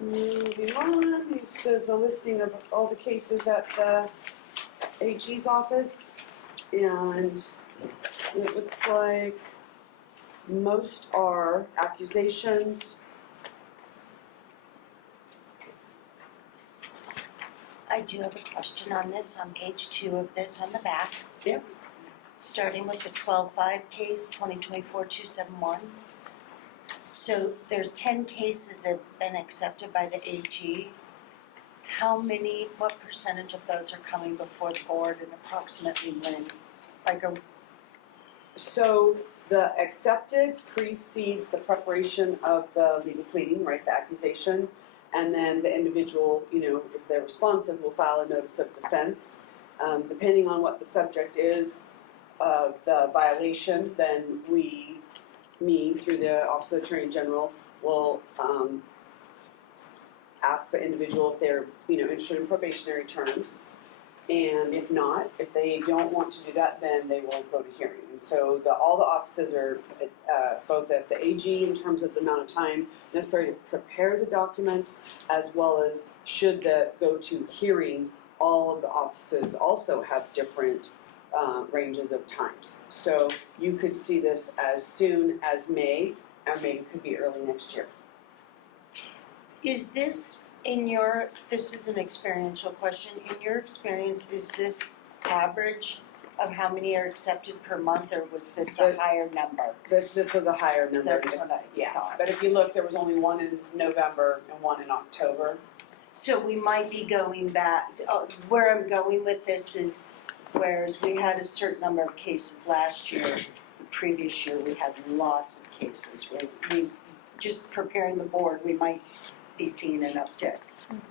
Moving on, this is a listing of all the cases at the AG's office, and it looks like most are accusations. I do have a question on this, on page 2 of this, on the back. Yep. Starting with the 12-5 case, 2024-271. So there's 10 cases that have been accepted by the AG. What percentage of those are coming before the board, and approximately when? So the accepted precedes the preparation of the legal pleading, right, the accusation, and then the individual, if they're responsive, will file a notice of defense. Depending on what the subject is of the violation, then me, through the Office of the Attorney General, will ask the individual if they're, interested in probationary terms. And if not, if they don't want to do that, then they will go to hearing. And so all the offices are both at the AG in terms of the amount of time necessary to prepare the document, as well as should the go to hearing, all of the offices also have different ranges of times. So you could see this as soon as May, or maybe it could be early next year. Is this this is an experiential question, in your experience, is this average of how many are accepted per month, or was this a higher number? This was a higher number. That's what I Yeah, thought. but if you look, there was only one in November and one in October. So we might be going back, where I'm going with this is, whereas we had a certain number of cases last year, the previous year we had lots of cases. We just preparing the board, we might be seeing an uptick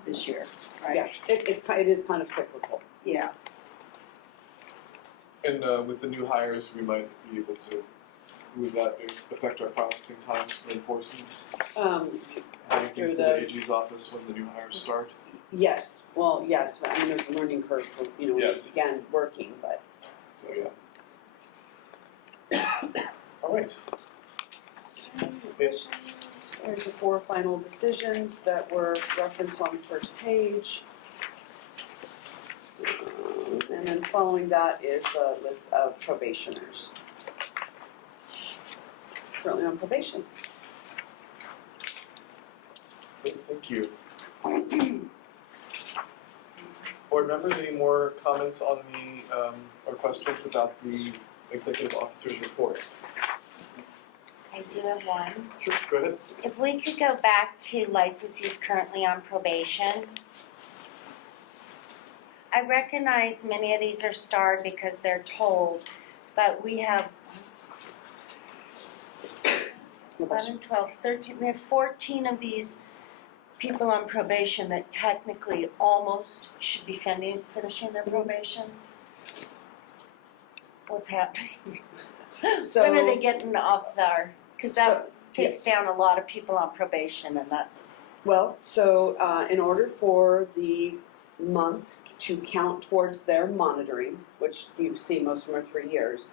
this year, right? Yeah, it is kind of cyclical. Yeah. And with the new hires, we might be able to, would that affect our processing times for enforcement? Having things to the AG's office when the new hires start? Yes, well, yes, I mean, there's a learning curve for, when we Yes. began working, but. So, yeah. All right. Yes. There's the 4 final decisions that were referenced on the first page. and then following that is the list of probationers. Currently on probation. Great, thank you. Board members, any more comments on the, or questions about the executive officer's report? I do have one. Sure, go ahead. If we could go back to licensees currently on probation. I recognize many of these are starred because they're told, but we have 11, 12, 13, we have 14 of these people on probation that technically almost should be finishing their probation. What's happening? So. When are they getting off there? Because that So, takes down a lot of people on probation, and that's, Well, so in order for the month to count towards their monitoring, which you see most of them are 3 years,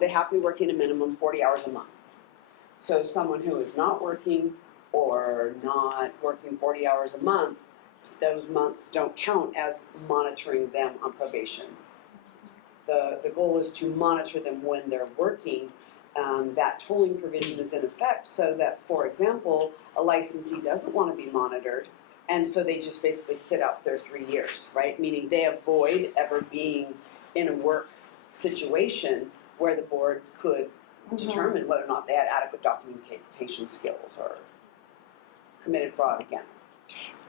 they have to be working a minimum 40 hours a month. So someone who is not working or not working 40 hours a month, those months don't count as monitoring them on probation. The goal is to monitor them when they're working. That tolling provision is in effect so that, for example, a licensee doesn't want to be monitored, and so they just basically sit out their 3 years, right? Meaning they avoid ever being in a work situation where the board could determine whether or not they had adequate documentation skills or committed fraud again.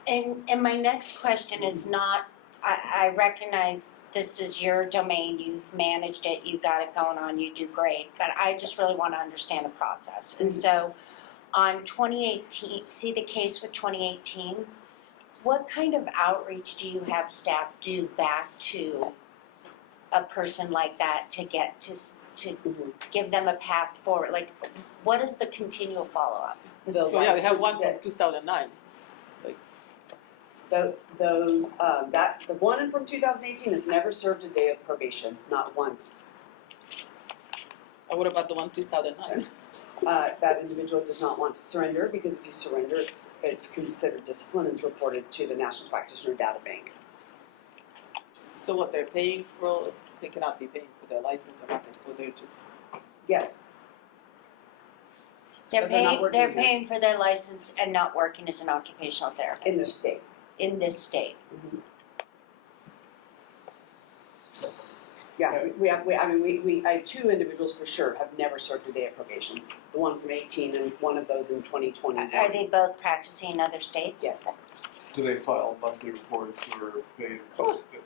and my next question is not, I recognize this is your domain, you've managed it, you've got it going on, you do great, but I just really want to understand the process. And so on 2018, see the case with 2018, what kind of outreach do you have staff do back to a person like that to get to give them a path forward? Like, what is the continual follow-up? So yeah, we have one from 2009. The one from 2018 has never served a day of probation, not once. And what about the one 2009? That individual does not want to surrender because if you surrender, it's considered discipline and it's reported to the National Practitioner Data Bank. So what they're paying for, they cannot be paying for their license or nothing, so they're just. Yes. They're But they're not paying, working they're here. paying for their license and not working as an occupational therapist. In this state. In this state. Yeah, I have 2 individuals for sure have never served a day of probation. The one from 18 and one of those in 2021. Are they both practicing in other states? Yes. Do they file monthly reports or they?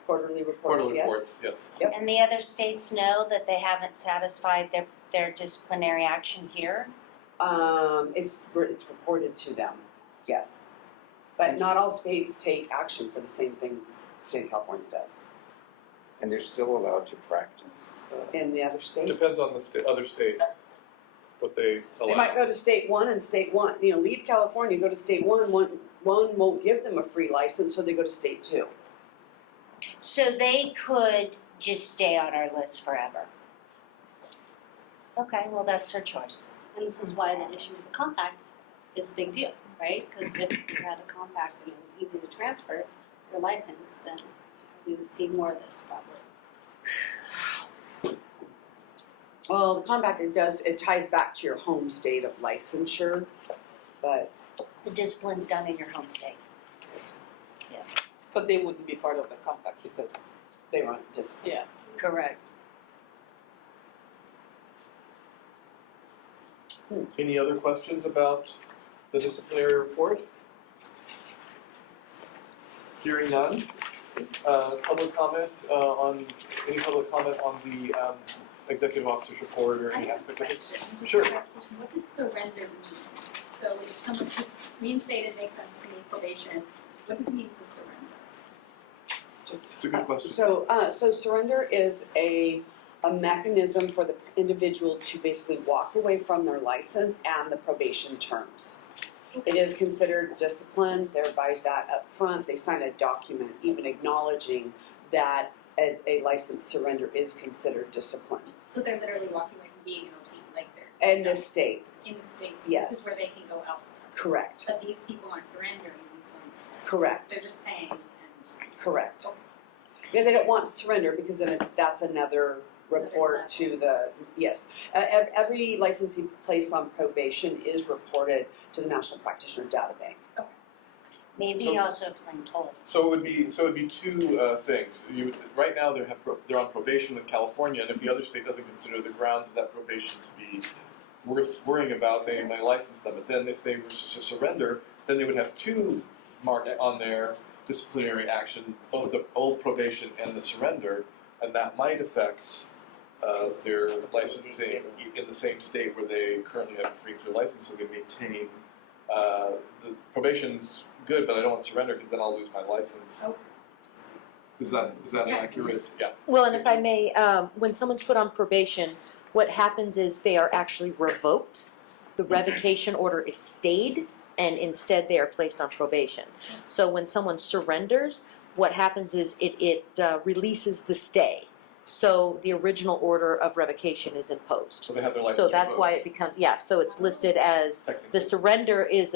Quarterly reports, Quarterly yes. reports, yes. Yep. And the other states know that they haven't satisfied their disciplinary action here? It's reported to them, yes. But not all states take action for the same things the state of California does. And they're still allowed to practice. In the other states. Depends on the other state, what they allow. They might go to state 1 and state 1, leave California, go to state 1, one won't give them a free license, so they go to state 2. So they could just stay on our list forever? Okay, well, that's their choice. And this is why the issue with the compact is a big deal, right? Because if you had a compact and it was easy to transfer your license, then we would see more of this probably. Well, the compact, it ties back to your home state of licensure, but The discipline's done in your home state. But they wouldn't be part of the compact because, they run just. yeah. Correct. Any other questions about the disciplinary report? Hearing none. Public comment on the executive officer's report or I any have a aspect of it? question, just Sure. a clarification. What does surrender mean? So if someone, this reinstated makes sense to me, probation, what does it mean to surrender? It's a good question. So surrender is a mechanism for the individual to basically walk away from their license and the probation terms. It is considered discipline, they're advised that up front. They sign a document even acknowledging that a license surrender is considered discipline. So they're literally walking away from being an OT, like they're In this state, in the States. Yes. This is where they can go elsewhere. correct, But these people aren't surrendering these ones. correct, They're just paying and. correct. Because they don't want to surrender, because then that's another report to the, yes. Every licensee placed on probation is reported to the National Practitioner Data Bank. Maybe So- also explain toll. So it would be two things. Right now they're on probation with California, and if the other state doesn't consider the grounds of that probation to be worth worrying about, they may license them. But then if they were to surrender, then they would have two marks on their disciplinary action, both the old probation and the surrender, and that might affect their licensing in the same state where they currently have a free and clear license, so they maintain the probation's good, but I don't want to surrender because then I'll lose my license. Oh. Is that Yeah. accurate? Yeah. Well, and if I may, when someone's put on probation, what happens is they are actually revoked. The revocation order is stayed, and instead they are placed on probation. So when someone surrenders, what happens is it releases the stay. So the original order of revocation is imposed. So they have their license So that's why it revoked, becomes, yeah, so it's listed as, technically. the surrender is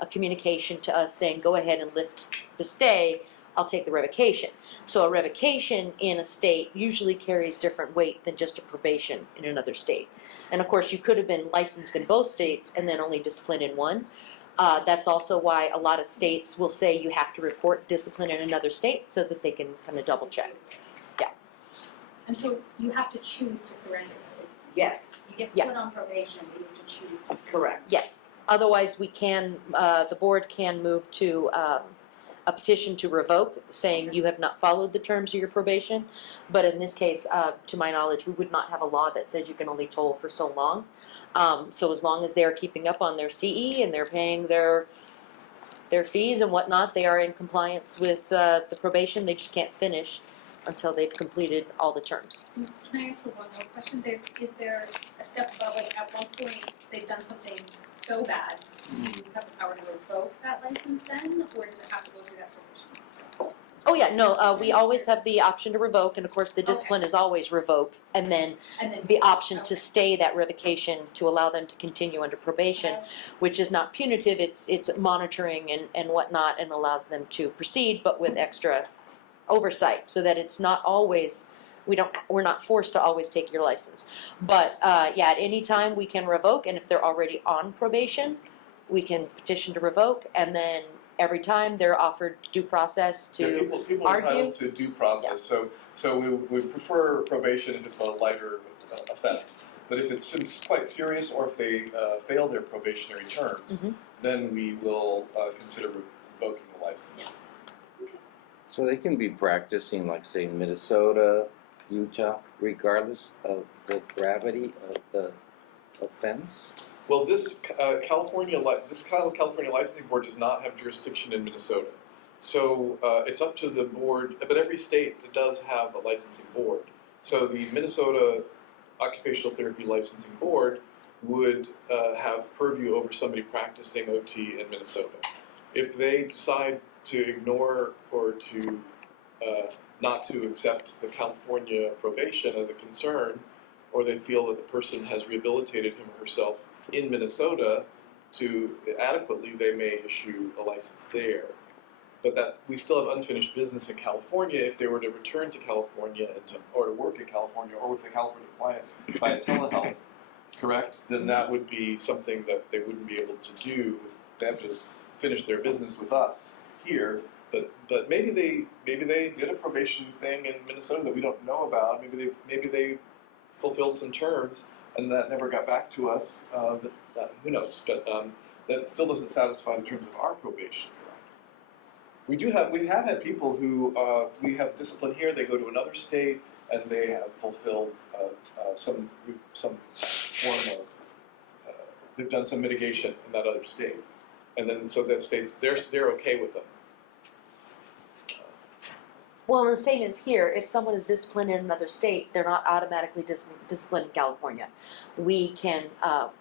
a communication to us saying, go ahead and lift the stay, I'll take the revocation. So a revocation in a state usually carries different weight than just a probation in another state. And of course, you could have been licensed in both states and then only disciplined in one. That's also why a lot of states will say you have to report discipline in another state so that they can kind of double check. And so you have to choose to surrender. Yes, You get Yeah. put on probation, but you have to choose to surrender. correct. Yes, otherwise we can, the board can move to a petition to revoke, saying you have not followed the terms of your probation. But in this case, to my knowledge, we would not have a law that says you can only toll for so long. So as long as they are keeping up on their CE and they're paying their fees and whatnot, they are in compliance with the probation. They just can't finish until they've completed all the terms. Can I ask for one more question? Is there a step above, like at one point they've done something so bad, do you have the power to revoke that license then, or does it have to go through that probation process? Oh yeah, no, we always have the option to revoke, and of course the discipline is always revoked, and then And then the option to Okay. stay that revocation to allow them to continue under probation, which is not punitive, it's monitoring and whatnot, and allows them to proceed, but with extra oversight, so that it's not always, we're not forced to always take your license. But yeah, at any time we can revoke, and if they're already on probation, we can petition to revoke, and then every time they're offered due process Yeah, to people are argue. entitled to due process, so we prefer probation if it's a lighter offense. But if it's quite serious, or if they fail their probationary terms, Mhm. then we will consider revoking the license. So they can be practicing, like say Minnesota, Utah, regardless of the gravity of the offense? Well, this California licensing board does not have jurisdiction in Minnesota, so it's up to the board. But every state does have a licensing board. So the Minnesota Occupational Therapy Licensing Board would have purview over somebody practicing OT in Minnesota. If they decide to ignore or to not to accept the California probation as a concern, or they feel that the person has rehabilitated him or herself in Minnesota to adequately, they may issue a license there. But that we still have unfinished business in California. If they were to return to California or to work in California or with a California client via telehealth, correct? Then that would be something that they wouldn't be able to do. They have to finish their business with us here. But maybe they did a probation thing in Minnesota that we don't know about. Maybe they fulfilled some terms and that never got back to us. But who knows? But that still doesn't satisfy the terms of our probation. We have had people who we have discipline here. They go to another state and they have fulfilled some form of they've done some mitigation in that other state, and then so that states they're okay with them. Well, the same as here, if someone is disciplined in another state, they're not automatically disciplined in California. We can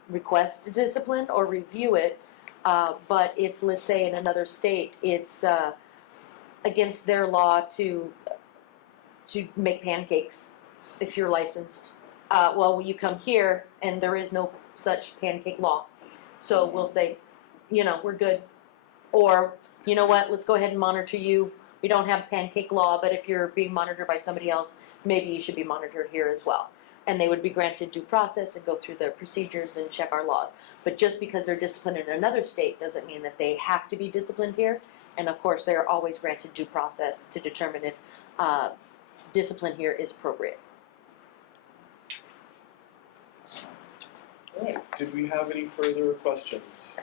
request discipline or review it, but if, let's say, in another state, it's against their law to make pancakes if you're licensed, well, you come here and there is no such pancake law. So we'll say, we're good. Or, you know what, let's go ahead and monitor you we don't have pancake law, but if you're being monitored by somebody else, maybe you should be monitored here as well. And they would be granted due process and go through the procedures and check our laws. But just because they're disciplined in another state doesn't mean that they have to be disciplined here. And of course, they are always granted due process to determine if discipline here is appropriate. All right, did we have any further questions?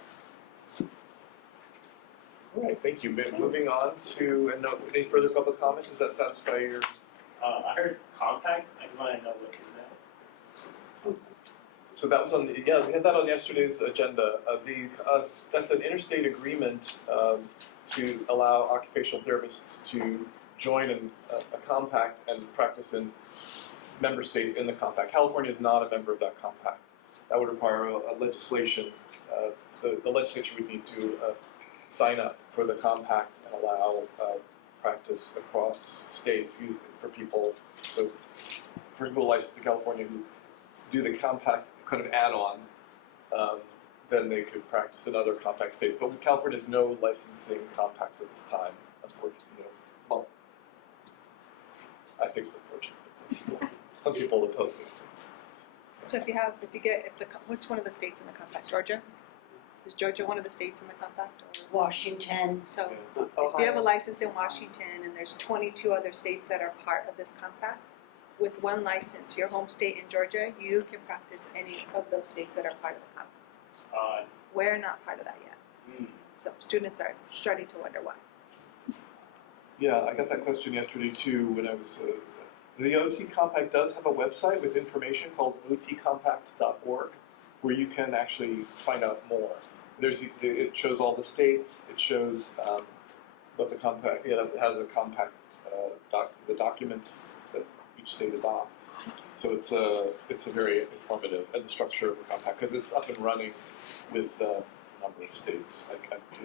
All right, thank you. Moving on to, and no, any further public comment? Does that satisfy your? I heard compact. I just want to know what is that. So that was on the, yeah, we had that on yesterday's agenda. That's an interstate agreement to allow occupational therapists to join a compact and practice in member states in the compact. California is not a member of that compact. That would require a legislation. The legislature would need to sign up for the compact and allow practice across states for people. So for people licensed in California who do the compact kind of add-on, then they could practice in other compact states. But California has no licensing compacts at this time, unfortunately. Well, I think it's unfortunate. Some people oppose it. So what's one of the states in the compact? Georgia? Is Georgia one of the states in the compact? Or? Washington. So Yeah. if you have a license in Washington and there's 22 other states that are part of this compact, with one license, your home state in Georgia, you can practice any of those states that are part of the compact. We're not part of that yet. So students are starting to wonder why. Yeah, I got that question yesterday too when I was. The OT Compact does have a website with information called otcompact.org where you can actually find out more. It shows all the states. It shows what the compact. Yeah, it has a compact the documents that each state adopts. So it's a very informative and the structure of the compact because it's up and running with a number of states.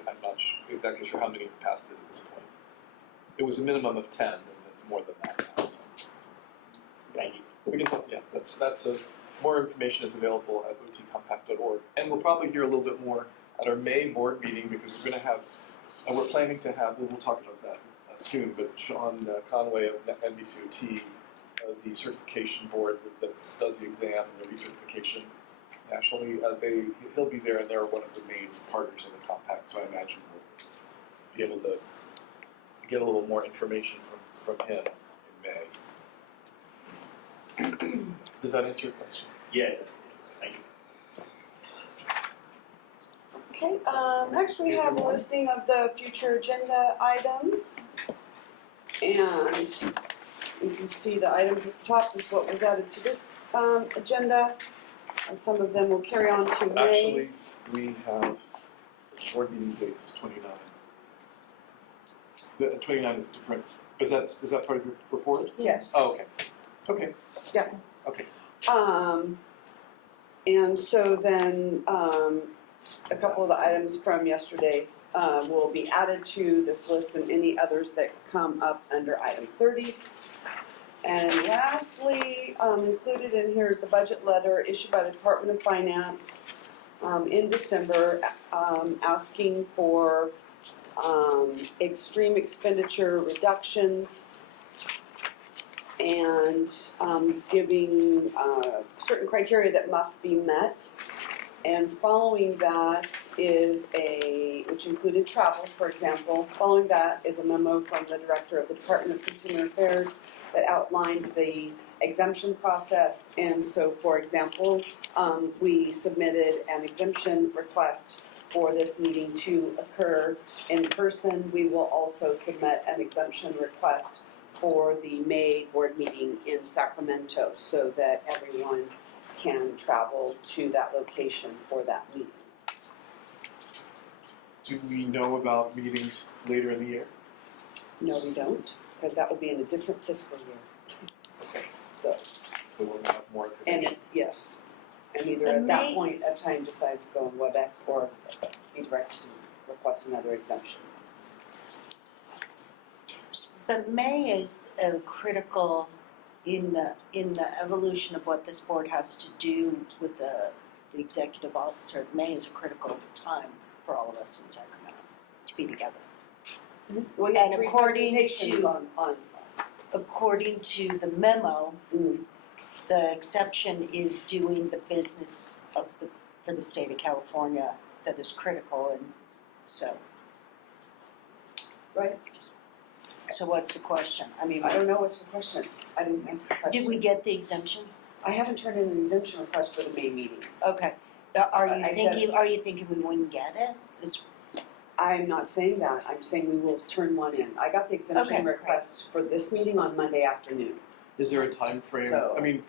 I'm not exactly sure how many have passed it at this point. It was a minimum of 10, and it's more than that now. So. Thank you. We can talk. Yeah, more information is available at otcompact.org, and we'll probably hear a little bit more at our May board meeting because we're going to have, we're planning to have. We'll talk about that soon. But Sean Conway of NBCOT, the certification board that does the exam and the recertification nationally, he'll be there, and they're one of the main partners in the compact. So I imagine we'll be able to get a little more information from him in May. Does that answer your question? Yeah. Thank you. Okay, next we have a listing of the future agenda items. And you can see the items at the top is what was added to this agenda. Some of them will carry on to May. Actually, we have board meeting dates 29. The 29 is different. Is that part of your report? Yes. Oh, okay. Okay. Yeah. Okay. And so then a couple of the items from yesterday will be added to this list and any others that come up under item 30. And lastly, included in here is the budget letter issued by the Department of Finance in December asking for extreme expenditure reductions and giving certain criteria that must be met. And following that is which included travel, for example. Following that is a memo from the Director of the Department of Consumer Affairs that outlined the exemption process. And so, for example, we submitted an exemption request for this meeting to occur in person. We will also submit an exemption request for the May board meeting in Sacramento so that everyone can travel to that location for that meeting. Do we know about meetings later in the year? No, we don't, because that will be in a different fiscal year. Okay. So, So we'll have more information. yes, and either The at that May- point of time decide to go on WebEx or be directed to request another exemption. But May is critical in the evolution of what this board has to do with the executive officer. May is a critical time for all of us in Sacramento to be together. Well, you have And three according presentations to- on, According to the memo, mm, the exception is doing the business of for the state of California that is critical, and so. Right. So what's the question? I mean, I don't know what's the question. I didn't ask the question. did we get the exemption? I haven't turned in an exemption request for the May meeting. Okay. Are you I said- thinking we wouldn't get it? I'm not saying that, I'm saying we will turn one in. I got the Okay, exemption great. request for this meeting on Monday afternoon. Is there a time frame? So- I mean,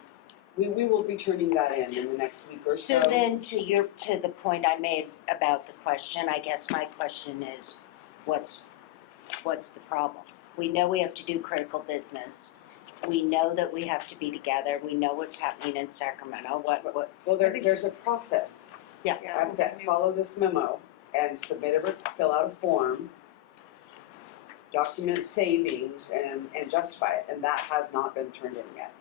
We will be turning that in the next week or so. So then to the point I made about the question, I guess my question is, what's the problem? We know we have to do critical business. We know that we have to be together. We know what's happening in Sacramento. What Well, I think there's a process. Yeah. I have to follow this memo and fill out a form, document savings and justify it, and that has not been turned in yet.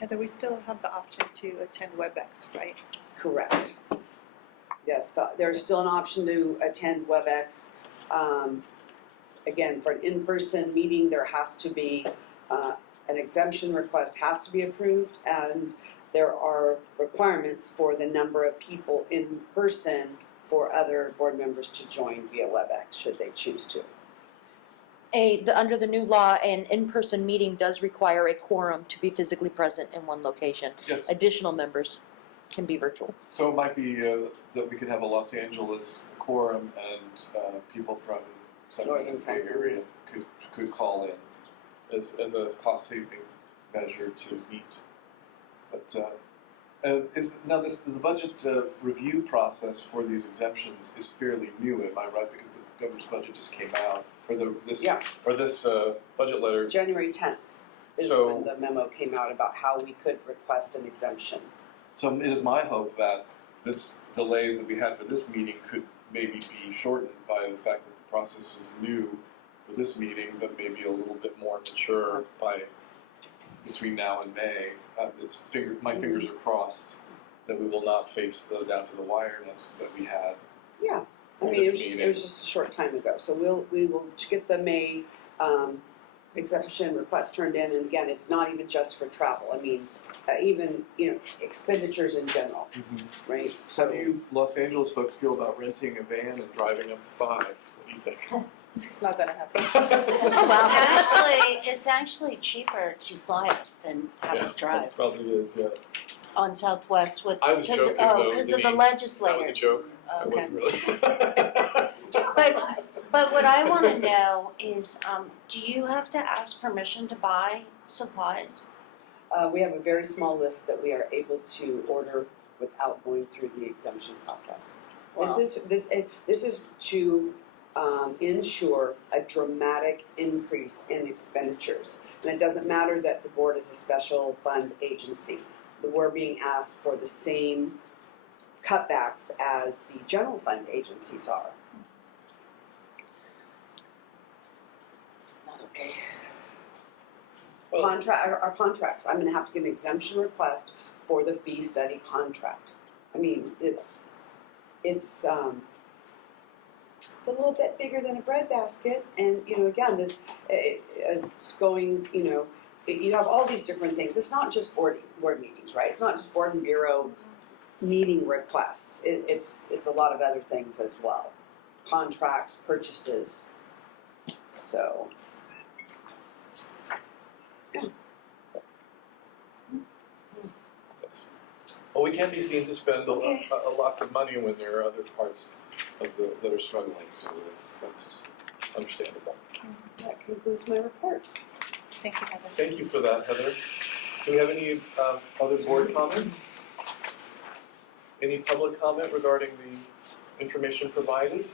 Heather, we still have the option to attend WebEx, right? Correct. Yes, there's still an option to attend WebEx. Again, for an in-person meeting, there has to be, an exemption request has to be approved, and there are requirements for the number of people in person for other board members to join via WebEx, should they choose to. Under the new law, an in-person meeting does require a quorum to be physically present in one location. yes, Additional members can be virtual. so it might be that we could have a Los Angeles quorum and people from Sacramento Bay Area could call in as a cost-saving measure to meet. But the budget review process for these exemptions is fairly new, am I right? Because the governor's budget just came out, or this Yeah. budget letter. January 10th is So- when the memo came out about how we could request an exemption. So it is my hope that this delays that we had for this meeting could maybe be shortened by the fact that the process is new for this meeting, but maybe a little bit more mature by between now and May. My fingers are crossed that we will not face the down to the wireness that we had. Yeah, I For mean, this it meeting. was just a short time ago, so we will get the May, exemption request turned in, and again, it's not even just for travel, I mean, even, expenditures in general, right? How do you Los Angeles folks feel about renting a van and driving up to 5? What do you think? It's not gonna happen. Oh, well, actually, it's actually cheaper to fly us than have us drive Probably is, yeah. on Southwest with I was joking though, because of the Denise. legislators. That was a joke. I Okay. wasn't really. But what I want to know is, do you have to ask permission to buy supplies? We have a very small list that we are able to order without going through the exemption process. This is to ensure a dramatic increase in expenditures. And it doesn't matter that the board is a special fund agency. We're being asked for the same cutbacks as the general fund agencies are. Not okay. Our contracts, I'm gonna have to get an exemption request for the fee study contract. I mean, it's a little bit bigger than a breadbasket, and, again, this, it's going, you have all these different things. It's not just board meetings, right? It's not just board and bureau meeting requests. It's a lot of other things as well. Contracts, purchases, so. Well, we can't be seen to spend a lots of money when there are other parts of that are struggling, so that's understandable. That concludes my report. Thank you, Heather. Thank you for that, Heather. Do we have any other board comments? Any public comment regarding the information provided?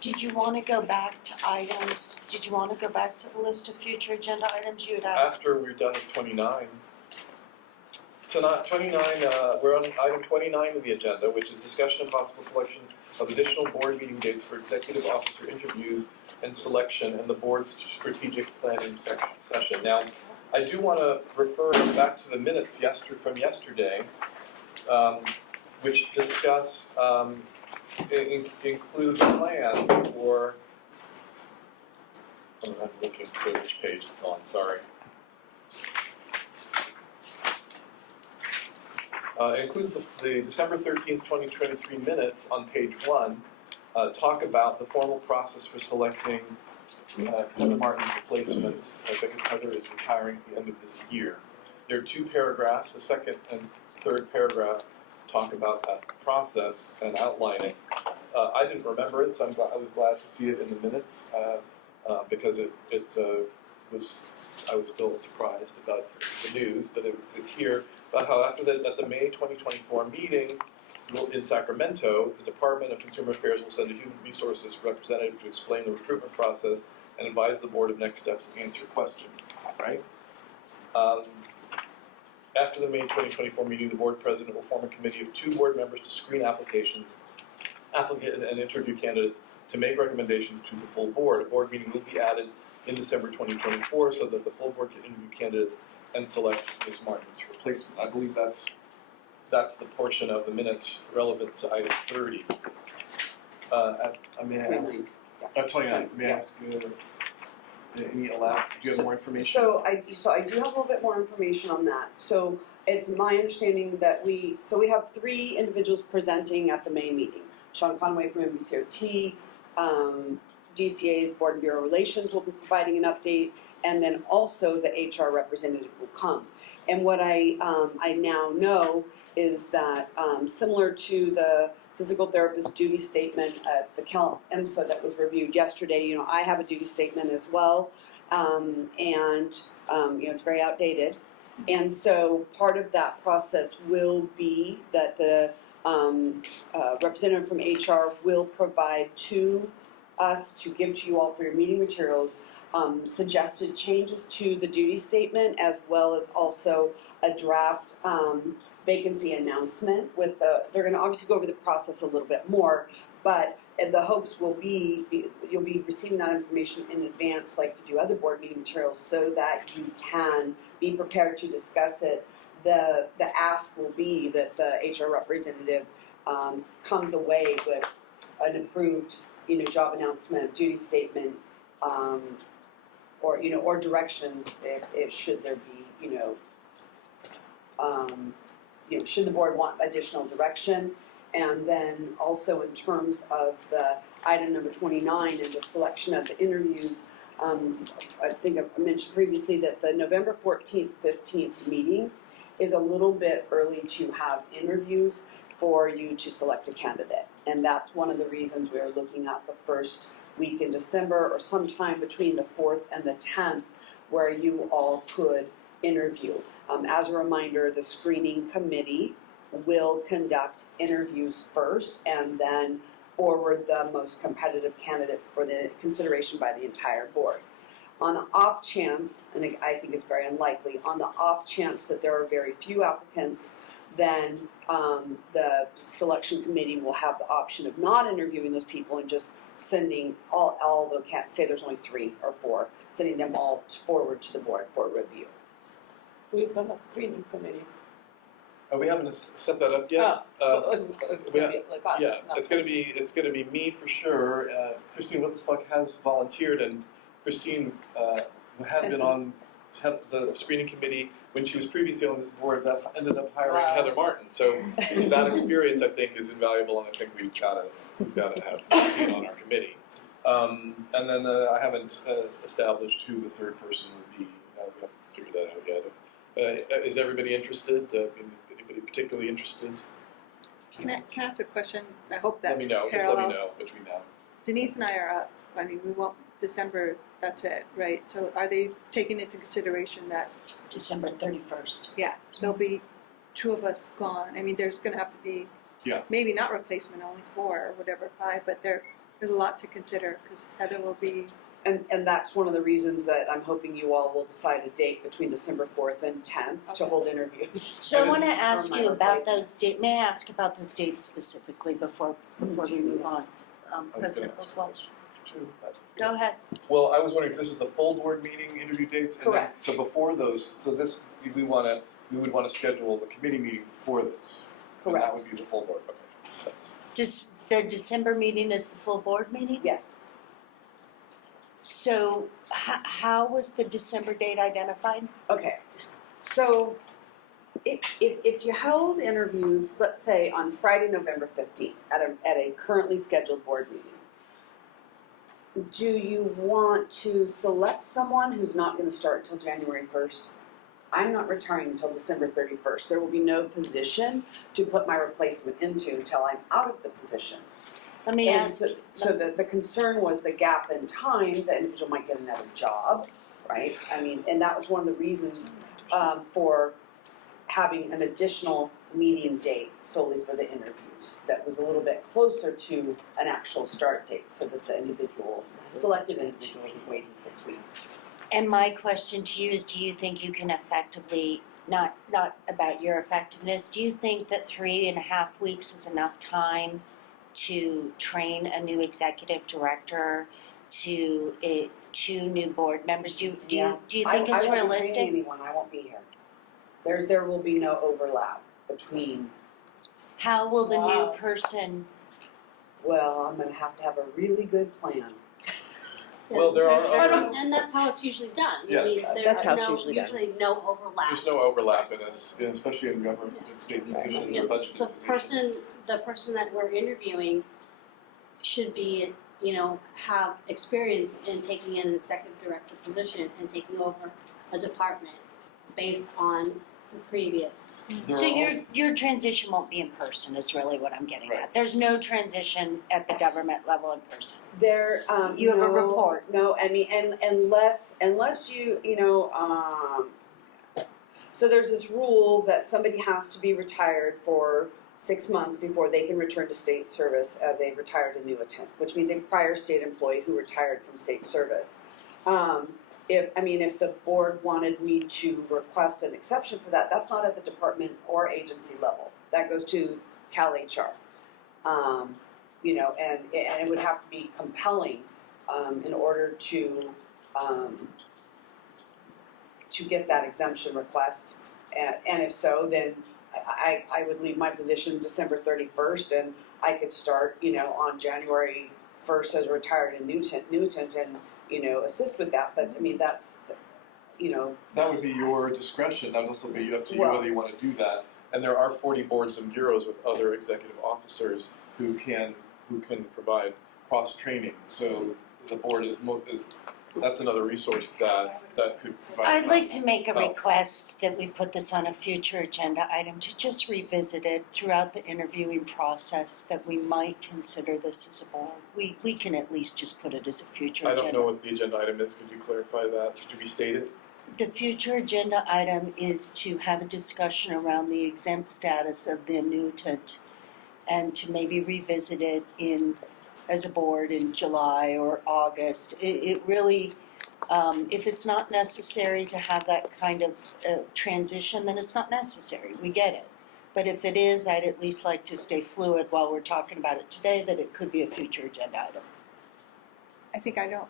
Did you want to go back to items? Did you want to go back to the list of future agenda items you had asked? After we're done with 29. Tonight, 29, we're on item 29 of the agenda, which is discussion and possible selection of additional board meeting dates for executive officer interviews and selection and the board's strategic planning session. Now, I do want to refer back to the minutes from yesterday, which discuss, include a plan for I'm looking for which page it's on, sorry. It includes the December 13th, 2023 minutes on page 1, talk about the formal process for selecting Heather Martin's replacement, because Heather is retiring at the end of this year. There are 2 paragraphs. The second and third paragraph talk about that process and outline it. I didn't remember it, so I was glad to see it in the minutes because I was still surprised about the news, but it's here about how at the May 2024 meeting in Sacramento, the Department of Consumer Affairs will send a human resources representative to explain the recruitment process and advise the board of next steps and answer questions, right? After the May 2024 meeting, the board president will form a committee of 2 board members to screen applications, and interview candidates to make recommendations to the full board. A board meeting will be added in December 2024 so that the full board can interview candidates and select Ms. Martin's replacement. I believe that's the portion of the minutes relevant to item 30. May I ask? 29. May I ask any elaborate? Do you have more information? So I do have a little bit more information on that. So it's my understanding that we have 3 individuals presenting at the May meeting. Sean Conway from MBCRT, DCA's Board and Bureau Relations will be providing an update, and then also the HR representative will come. And what I now know is that similar to the physical therapist duty statement at the Cal EMSA that was reviewed yesterday, I have a duty statement as well, and it's very outdated. And so part of that process will be that the representative from HR will provide to us to give to you all for your meeting materials suggested changes to the duty statement, as well as also a draft vacancy announcement with they're going to obviously go over the process a little bit more, but the hopes will be you'll be receiving that information in advance like you do other board meeting materials so that you can be prepared to discuss it. The ask will be that the HR representative comes away with an approved job announcement, duty statement, or direction if should there be should the board want additional direction. And then also in terms of the item number 29 and the selection of the interviews, I think I mentioned previously that the November 14th, 15th meeting is a little bit early to have interviews for you to select a candidate. And that's one of the reasons we're looking at the first week in December or sometime between the 4th and the 10th where you all could interview. As a reminder, the screening committee will conduct interviews first and then forward the most competitive candidates for the consideration by the entire board. On the off chance, and I think it's very unlikely, on the off chance that there are very few applicants, then the selection committee will have the option of not interviewing those people and just sending all the candidates, say there's only 3 or 4, sending them all forward to the board for review. Who's on the screening committee? We haven't set that up yet. So it's gonna be like us. Yeah, not- it's gonna be me for sure. Christine Wittelsbach has volunteered, and Christine had been on the screening committee when she was previously on this board that ended up hiring Wow. Heather Martin. So that experience, I think, is invaluable, and I think we've got to have Christine on our committee. And then I haven't established who the third person would be. We haven't figured that out yet. Is everybody interested? Anybody particularly interested? Can I ask a question? I hope that Let me know. Just let me parallels. know between now. Denise and I are up. I mean, we won't, December, that's it, right? So are they taking into consideration that, December 31st. there'll be 2 of us gone? I mean, there's gonna have to be, Yeah. maybe not replacement, only 4 or whatever, 5, but there's a lot to consider because Heather will be, And that's one of the reasons that I'm hoping you all will decide a date between December 4th and 10th to Okay. hold interviews. So I want to Or ask my you about replacement. those dates. May I ask about those dates specifically before we move on? I was President gonna ask a Buchwald, question too, but- go ahead. Well, I was wondering if this is the full board meeting interview dates? And then- Correct. So before those, we would want to schedule the committee meeting before this. And that Correct. would be the full board, okay. That's, Their December meeting is the full board meeting? Yes. So How was the December date identified? Okay, so if you held interviews, let's say on Friday, November 15th, at a currently scheduled board meeting, do you want to select someone who's not going to start until January 1st? I'm not retiring until December 31st. There will be no position to put my replacement into until I'm out of the position. Let me And ask, so the concern was the gap in time, the individual might get another job, right? I mean, and that was one of the reasons for having an additional meeting date solely for the interviews that was a little bit closer to an actual start date, so that the selected individual isn't waiting 6 weeks. and my question to you is, do you think you can effectively, not about your effectiveness, do you think that 3.5 weeks is enough time to train a new executive director, to two new board members? Do you think it's I won't be realistic? training anyone, I won't be here. There will be no overlap between, How will the Wow. new person? well, I'm gonna have to have a really good plan. Well, there are And- other, And that's how it's usually done. Yes. I mean, there That's how are it's no, usually done. usually no overlap. there's no overlap in it, especially in government and state positions or It's budgeted the positions. person that we're interviewing should be, have experience in taking an executive director position and taking over a department based on the previous. There So are also- your transition won't be in person is really what I'm getting Right. at. There's no transition at the government level in person. There, You have a no, report. No, I mean, and unless you, so there's this rule that somebody has to be retired for 6 months before they can return to state service as a retired annuitant, which means a prior state employee who retired from state service. If the board wanted me to request an exception for that, that's not at the department or agency level. That goes to Cal HR. And it would have to be compelling in order to get that exemption request. And if so, then I would leave my position December 31st, and I could start, on January 1st as a retired annuitant and, assist with that. But I mean, that's, That would be your discretion, that would also be up to you Well- whether you want to do that. And there are 40 boards and bureaus with other executive officers who can provide cross-training. So the board is that's another resource that could provide I'd some like to make a help. request that we put this on a future agenda item to just revisit it throughout the interviewing process, that we might consider this as a board. We can at least just put it as a future I agenda. don't know what the agenda item is, could you clarify that? Could you restate it? The future agenda item is to have a discussion around the exempt status of the annuitant and to maybe revisit it as a board in July or August. It really, if it's not necessary to have that kind of transition, then it's not necessary. We get it. But if it is, I'd at least like to stay fluid while we're talking about it today, that it could be a future agenda item. I think I know.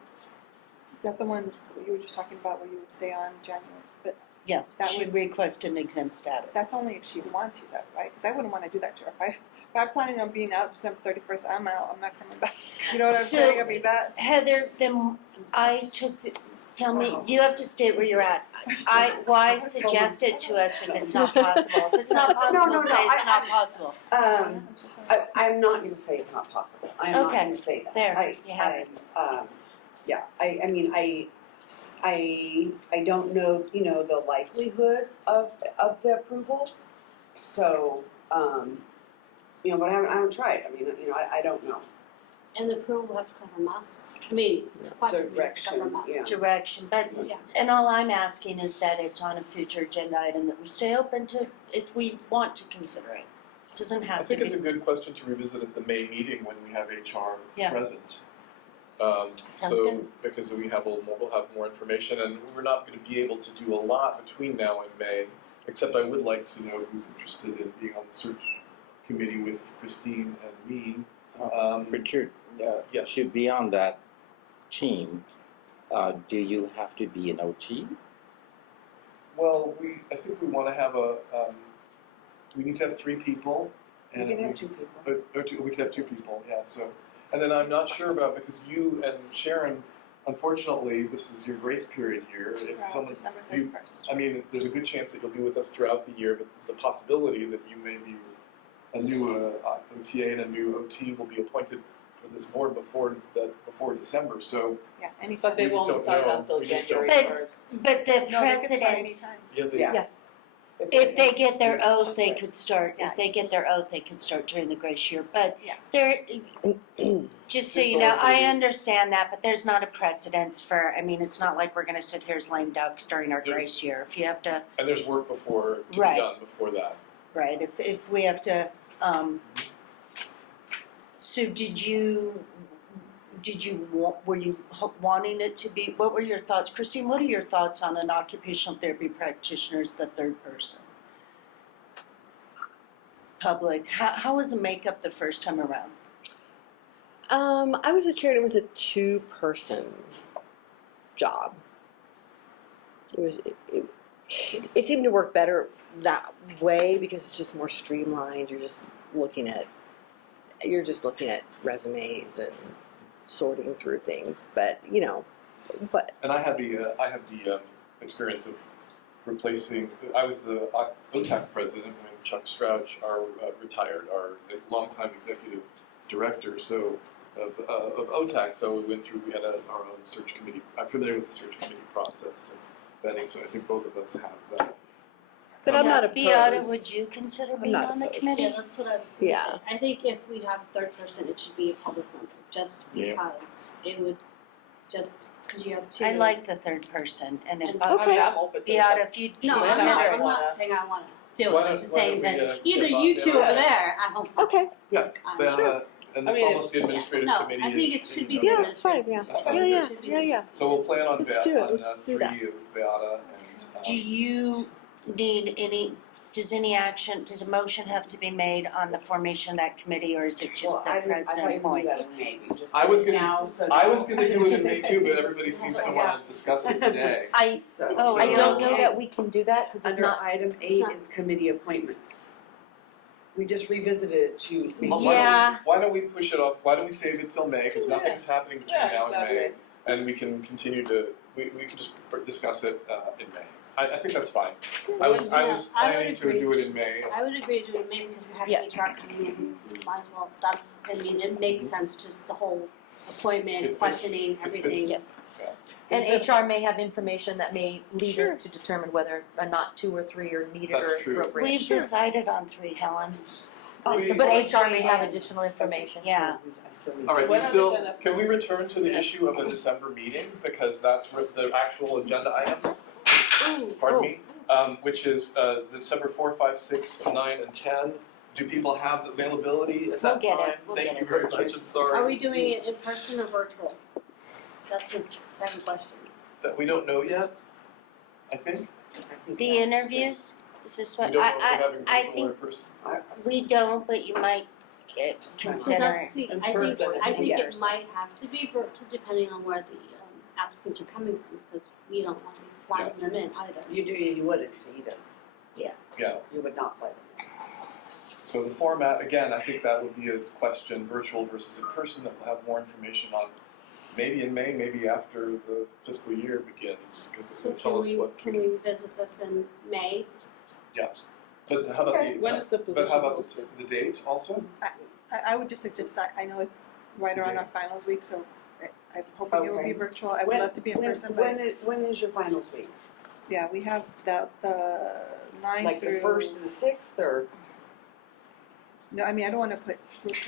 Is that the one that you were just talking about where you would stay on January? But Yeah, That she would- request an exempt status. that's only if she wants to, though, right? Because I wouldn't want to do that to her. If I'm planning on being out December 31st, I'm out. I'm not coming back. You know what I'm So- saying? I mean, that. Heather, then tell me, you have to state where you're at. Why suggest it to us if it's not possible? If it's not possible, no, say it's I- not possible. I'm not going to say it's not possible. I'm not Okay, going to say that. there, you have it. I don't know, the likelihood of the approval. So, but I haven't tried. I mean, I don't know. And the approval will have to come from us. I mean, the question will have to come from us. Yeah. Direction, but, Yeah. and all I'm asking is that it's on a future agenda item, that we stay open to, if we want to consider it. Doesn't I have to think it's a be. good question to revisit at the May meeting when we have HR Yeah. present. Sounds So, good. because we'll have more information, and we're not going to be able to do a lot between now and May, except I would like to know who's interested in being on the search committee with Christine and me. Richard, Yes. to be on that team, do you have to be an OT? Well, I think we want to have we need to have 3 people. You And can have we- 2 people. we could have 2 people, yeah, so. And then I'm not sure about, because you and Sharon unfortunately, this is your grace period here. If someone, December you, 31st. I mean, there's a good chance that you'll be with us throughout the year, but there's a possibility that you may be a new OTA and a new OT will be appointed for this board before December. So Yeah, anytime. But they We just won't don't start know. until We just don't January know. first. But the No, they could start precedents, anytime. yeah, if they get their oath, they Right. could start, Yeah. if they get their oath, they could start during the grace year. But Yeah. there, just so you know, I Historically- understand that, but there's not a precedence for, I mean, it's not like we're gonna sit here as lame ducks during our There- grace year. If you have to, and there's work to be Right. done before that. right, if we have to, so were you wanting it to be, what were your thoughts? Christine, what are your thoughts on an occupational therapy practitioner as the third person? Public, how was the makeup the first time around? I was a chair and it was a 2-person job. It seemed to work better that way because it's just more streamlined. You're just looking at resumes and sorting through things. But but And I had the experience of replacing. I was the OTAC president when Chuck Strouch, our longtime executive director, so of OTAC. So we had our own search committee. I'm familiar with the search committee process and vetting. So I think both of us have that. But I'm not Beata, opposed. would you consider I'm being not on the opposed. committee? Yeah, that's what I was gonna Yeah. say. I think if we have a third person, it should be a public member, just Yeah. because it would, just because you have two. I like the third person, and if, And- I mean, Okay. I'm open to Beata, it. if you No, Yes, I'm I not, I'm wanna- not saying I wanna do Why it, I'm don't- just why saying don't we, that either get you Bob two down? over there, I hope. Okay. Yeah, Sure. and I it's mean, almost the administrative No, committee. I think is- it should be is- the Yeah, it's fine. Yeah. That's I fine. think Yeah. it should be Yeah. the- Yeah. So we'll plan on Let's do it. Let's do 3 that. of Beata and. do you need does a motion have to be made on the formation of that committee, or is it just the president appoints? I was gonna- now, so I was going to do it in May too, but everybody seems to want to discuss it today. I Oh, I don't know okay. that we can do that because it's Under not. item 8 is committee appointments. We just revisited it to. Well, Yeah. Why don't we push it off? Why don't we save it till May? Because nothing's happening between Yeah, now and May, exactly. and we can continue to. We can just discuss it in May. I think that's fine. I was Yeah, I would planning to agree. do it in May. I would agree to do it maybe because we have Yeah. HR coming in, we might as well, it makes sense, just the whole It appointment, fits- questioning, it everything. fits. Yes. Yeah. And HR may have information that may lead Sure. us to determine whether or not 2 or 3 are needed That's or true. appropriate. We've decided on 3, Helen. We- But HR may have Yeah. additional information. Yeah. I still need. All right, When we are still, we gonna- can we return to the Yeah. issue of the December meeting, because that's where the actual agenda item, pardon me, which is the December 4, 5, 6, 9, and 10. Do people have availability at We'll that get time? it. We'll Thank get you it. very much, I'm sorry. Are we doing it in person or virtual? That's the second question. That we don't know yet, I think. The interviews, is this We what, don't know if we're having I virtual or in think person. we don't, but you might consider That's it. the, In I think, person, I think it yes. might have to be virtual depending on where the applicants are coming from, because we don't want to be flying them in either. You wouldn't either. Yeah. Yeah, You would not fly them. so the format, again, I think that would be a question, virtual versus in person, that we'll have more information on maybe in May, maybe after the fiscal year begins, because this So will tell us what can we meetings. visit this in May? Yeah, but how about the, When is the but position how about posted? the date also? I would just suggest, I know it's right around our finals week, so I'm hoping it will be Okay. virtual. I would love to be in person, but When is your finals week? yeah, we have the 9th Like through. the 1st to the 6th, or? No, I mean, I don't want to put.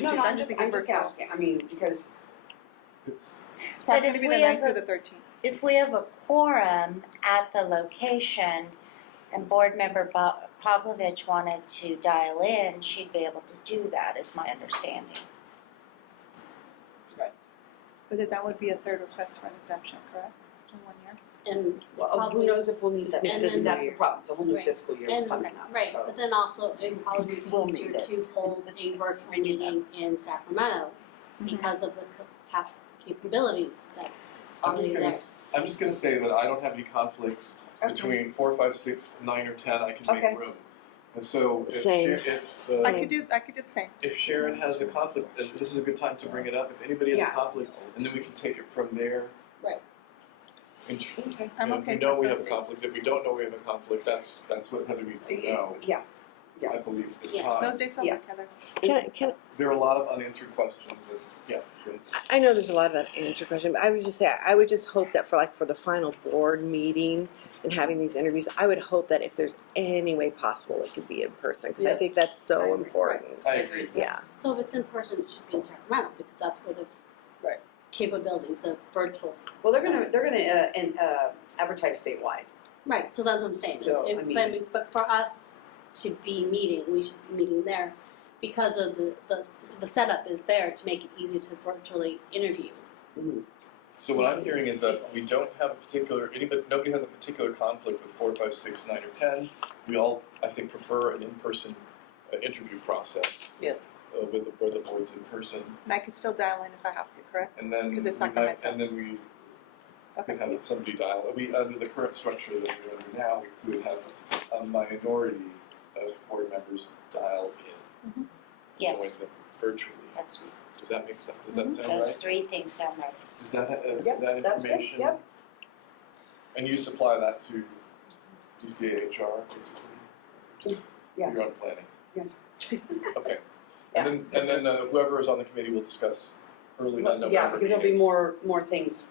No, I'm just thinking I'm just virtual. asking, I mean, because It's, It's probably But going if to be the we 9th have through a- the 13th. If we have a quorum at the location and board member Pavlovich wanted to dial in, she'd be able to do that, is my understanding. But that would be a third request for an exemption, correct? In 1 year? And well, probably, who knows if we'll need that, And and then- that's the problem, it's a whole new Right. fiscal year is and, coming up, right, so. but then also it would probably be We'll easier need it. to hold a virtual We need meeting in Sacramento because of the capabilities that's I'm just already gonna, there. I'm just gonna say that I don't have any conflicts Okay. between 4, 5, 6, 9, or 10, I can Okay. make room. And so if Same. I could do the same. If Sharon has a conflict, this is a good time to bring it up, if anybody has a Yeah. conflict, and then we can take it from there. Right. I'm If okay we know with we have those a conflict, if we don't know we have a conflict, that's what Heather needs to know, Yeah, I believe at this Yeah. time. Those dates will Yeah. work, Heather. Can There are a lot of unanswered questions that, good. I know there's a lot of unanswered questions, but I would just say I would just hope that for the final board meeting and having these interviews, I would hope that if there's any way possible, it could be in person because I think that's I so agree. important. I agree. Yeah. So if it's in person, it should be in Sacramento because that's where the Right. capability, so virtual. well, they're gonna advertise statewide. Right, so that's what I'm saying. So, I mean- But for us to be meeting, we should be meeting there because of the setup is there to make it easy to virtually interview. So what I'm hearing is that we don't have a particular, nobody has a particular conflict with 4, 5, 6, 9, or 10. We all, I think, prefer an in-person interview process Yes. where the board's in person. And I could still dial in if I have to, correct? And then 'Cause it's we not gonna might, and then we Okay. could have somebody dial. Under the current structure that we're under now, we could have a minority of board members dial in. Yes, Join them virtually. that's, Does that make sense? Does that sound those right? three things sound right. Does that, is Yep, that that's good, information? yep. And you supply that to DCAHR, basically? Yeah. Your own planning? Yeah. Okay. And then whoever is on the committee will discuss early on November. Yeah, because there'll be meeting, more things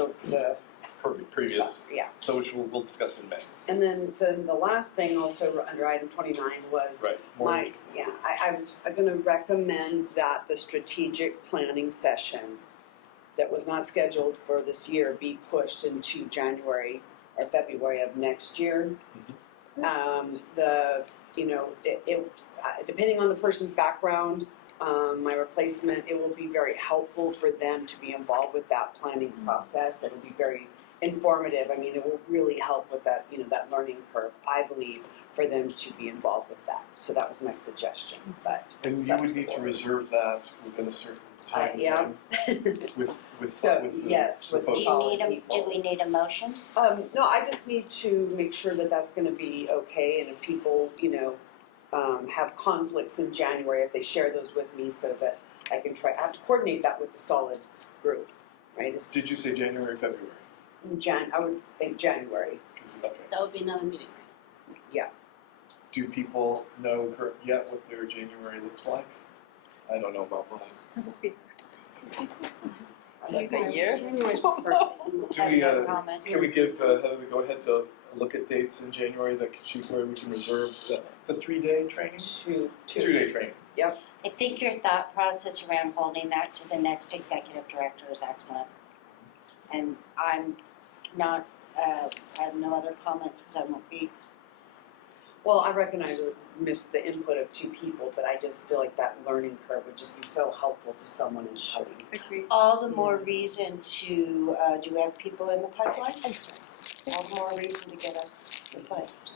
over the previous, summer, yeah. so which we'll discuss in May. And then the last thing also under item 29 was Right. More I was gonna recommend that the strategic planning session that was not scheduled for this year be pushed into January or February of next year. Depending on the person's background, my replacement, it will be very helpful for them to be involved with that planning process. It'll be very informative. I mean, it will really help with that, that learning curve, I believe, for them to be involved with that. So that was my suggestion, but. And it's you up would to the need to board. reserve that within a certain time Yeah. frame with So, the yes, with Do folks. do we need a motion? No, I just need to make sure that that's gonna be okay, and if people, have conflicts in January, if they share those with me so that I can I have to coordinate that with the solid group, right? It's Did you say January, February? I would think January. Okay. That would be another meeting, right? Do people know yet what their January looks like? I don't know about mine. Like a year? January's perfect. Do I we, have no comment. Can we give Heather the go-ahead to look at dates in January where we can reserve it's a 3-day training? 2-day training. I think your thought process around holding that to the next executive director is excellent. And I'm not, I have no other comment because I won't be. Well, I recognize we missed the input of 2 people, but I just feel like that learning curve would just be so helpful to someone in coding. Agreed. All the more reason to, do we have people in the pipeline? All the more reason to get us replaced.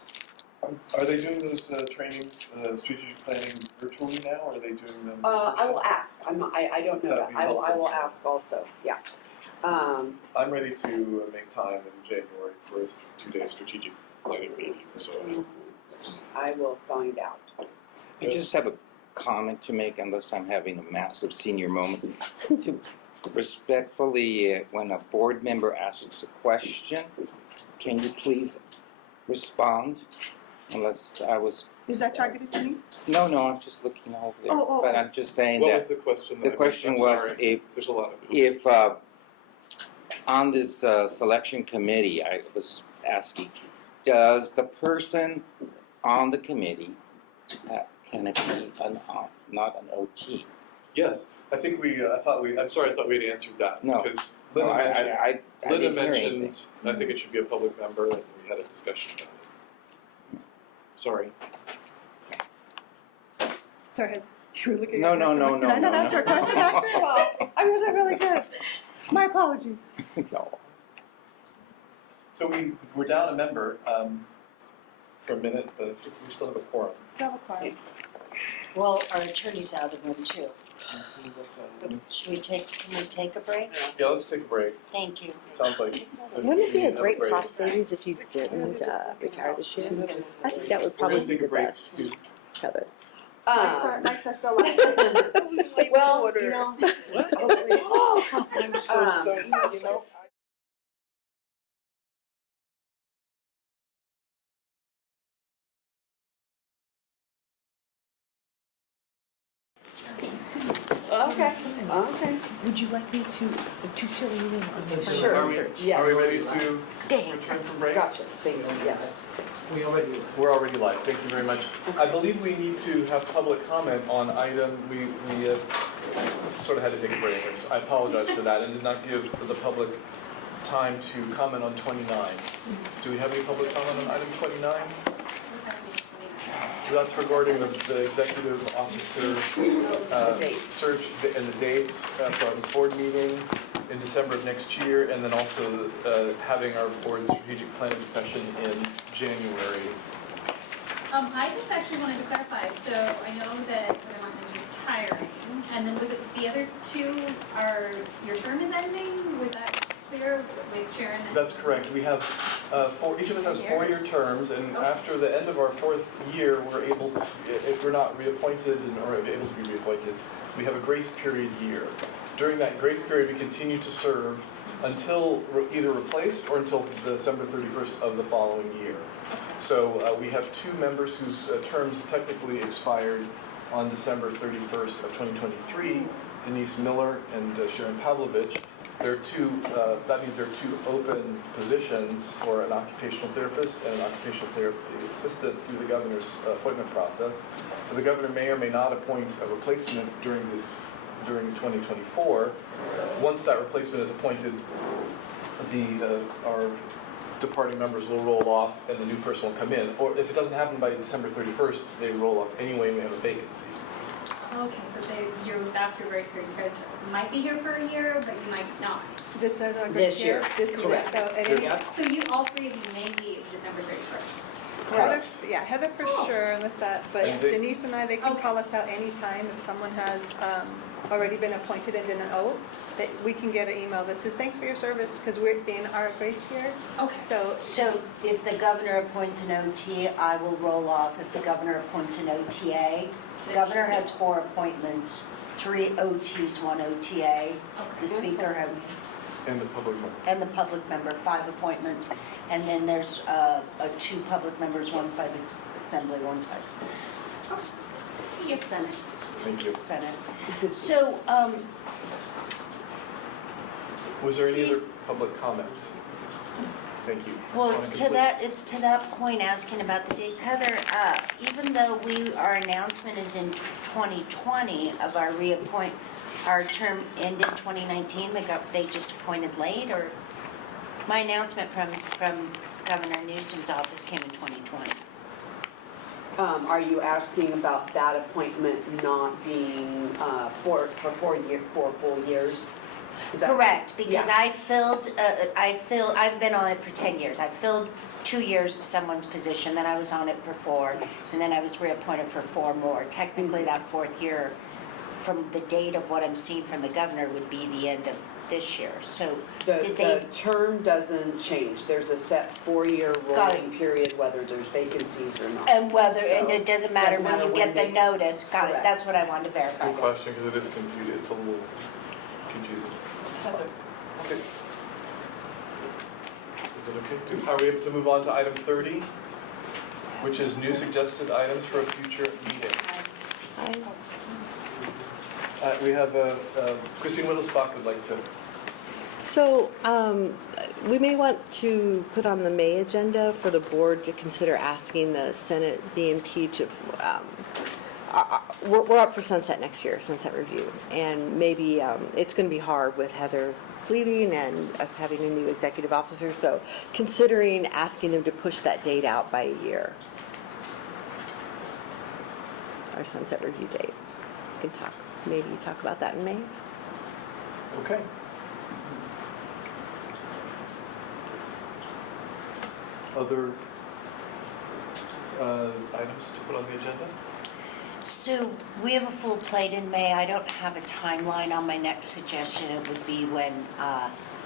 Are they doing those trainings, strategic planning virtually now, or are they doing them? in I will person? ask, I don't know That'd that, be I will helpful. ask also, yeah. I'm ready to make time in January for a 2-day strategic planning meeting, so. I will find out. I just have a comment to make, unless I'm having a massive senior moment. To respectfully, when a board member asks a question, can you please respond? Unless I was, Is that targeted to me? no, I'm just looking over there. Oh. But I'm just saying What that was the question? the question was There's a lot of. if on this selection committee, I was asking, does the person on the committee, can it be not an OT? Yes, I think I'm sorry, I thought we had answered that. No. Because No, Linda mentioned, I didn't hear anything. mentioned, I think it should be a public member, and we had a discussion about it. Sorry. Sorry, you were looking No, at no, me. no, Did I no, not no, answer a no. question after? Well, I wasn't really good. My apologies. No. So we're down a member for a minute, but I think we still have a quorum. Still have a quorum. Well, our attorney's out of the room too. Can we take a break? Yeah, let's take a break. Thank you. Sounds like. Wouldn't it be a Have great break. cost savings if you didn't retire this year? I think that would We're probably gonna be take a the break. best, Heather. Nights are still live. Well, you know. I'm so sorry. Okay, okay. Would you like me to fill you in on the Sure. Are we, Yes. are we ready to Dang. return from break? Gotcha, thank you, yes. We're already live, thank you very much. I believe we need to have public comment on item, we sort of had to take a break. I apologize for that and did not give the public time to comment on 29. Do we have any public comment on item 29? That's regarding the executive officer search and the dates for our board meeting in December of next year, and then also having our board strategic planning session in January. I just actually wanted to clarify, so I know that Heather Martin is retiring, and then was it the other two are, your term is ending? Was that clear with Sharon? That's correct. We have, each of us has 4-year terms, and after the end of our 4th year, we're able to, if we're not reappointed or able to be reappointed, we have a grace period year. During that grace period, we continue to serve until either replaced or until December 31st of the following year. So we have 2 members whose terms technically expired on December 31st of 2023, Denise Miller and Sharon Pavlovich. There are 2, that means there are 2 open positions for an occupational therapist and an occupational therapy assistant through the governor's appointment process. So the governor may or may not appoint a replacement during 2024. Once that replacement is appointed, our departing members will roll off and the new person will come in. Or if it doesn't happen by December 31st, they roll off anyway and we have a vacancy. Okay, so that's your grace period, you guys might be here for a year, but you might not. This is our This year, This is it. correct. So, at any- So you, all 3 of you may be December 31st. Heather, yeah, Heather for sure, unless that, but And they- Denise and I, they can Okay. call us out anytime if someone has already been appointed and did an oath, that we can get an email that says, thanks for your service, because we're in our grace year. Okay. So if the governor appoints an OT, I will roll off. If the governor appoints an OTA, the governor has 4 appointments, 3 OTs, 1 OTA. The speaker And the public member. and the public member, 5 appointments. And then there's 2 public members, one's by the assembly, one's by Yes. Senate. Thank you. Senate. So, Was there any other public comment? Thank you. well, Just wanna it's to that point, asking about the dates. Heather, even though our announcement is in 2020 of our our term ended 2019, they just appointed late, or? My announcement from Governor Newsom's office came in 2020. Are you asking about that appointment not being for 4 full years? Is that- Correct, because Yeah. I've been on it for 10 years. I filled 2 years of someone's position, then I was on it for 4, and then I was reappointed for 4 more. Technically, that 4th year, from the date of what I'm seeing from the governor, would be the end of this year. So The did they, term doesn't change. There's a set 4-year Got it. rolling period, whether there's vacancies or not. and So, it doesn't matter doesn't when matter you when get the they- notice, got it, Correct. that's what I wanted to verify. Good question, because it is confusing, it's a little confusing. Okay. Is it okay? Are we able to move on to item 30, which is new suggested items for a future meeting? We have Christine Wittelsbach would like to. So, we may want to put on the May agenda for the board to consider asking the Senate BNP to, we're up for sunset next year, sunset review. And maybe it's going to be hard with Heather leaving and us having a new executive officer. So considering asking them to push that date out by a year. Our sunset review date. We can maybe talk about that in May. Okay. Other items to put on the agenda? So we have a full plate in May. I don't have a timeline on my next suggestion. It would be when,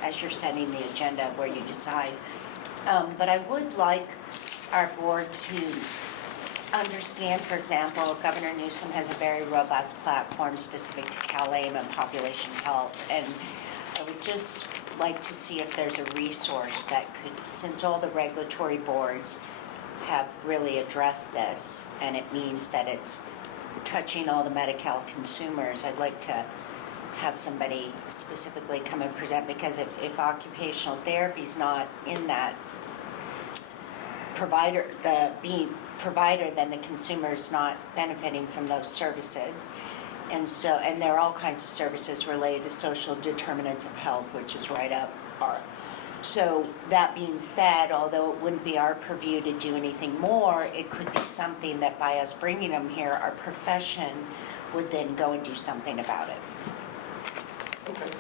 as you're setting the agenda, where you decide. But I would like our board to understand, for example, Governor Newsom has a very robust platform specific to CalAIM and population health. And I would just like to see if there's a resource that could, since all the regulatory boards have really addressed this, and it means that it's touching all the Medi-Cal consumers, I'd like to have somebody specifically come and present, because if occupational therapy's not in that provider, being provider, then the consumer's not benefiting from those services. And there are all kinds of services related to social determinants of health, which is right up our. So that being said, although it wouldn't be our purview to do anything more, it could be something that by us bringing them here, our profession would then go and do something about it. Okay.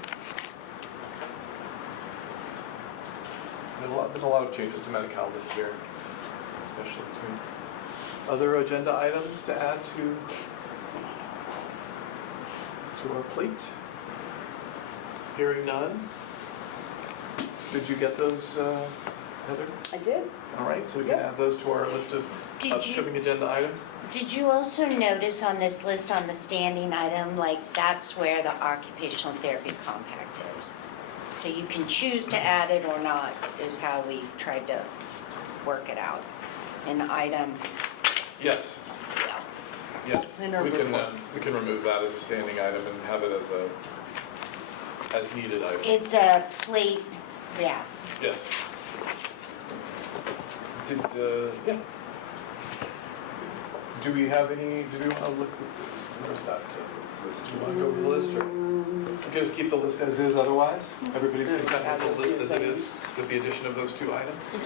Been a lot of changes to Medi-Cal this year, especially between other agenda items to add to our plate. Hearing none. Did you get those, Heather? I did. All right, so we can Yep. add those to our list of upcoming agenda items. Did you also notice on this list on the standing item, like that's where the occupational therapy compact is? So you can choose to add it or not, is how we tried to work it out. An item, Yes, yeah. yes. In our We can, report. we can remove that as a standing item and have it as needed item. It's a plate, yeah. Yes. Did, yeah. Do we have any, do we want to look, where's that list? Do we want to go over the list, or we can just keep the list as is otherwise? Everybody's content with the list as it is, with the addition of those two items?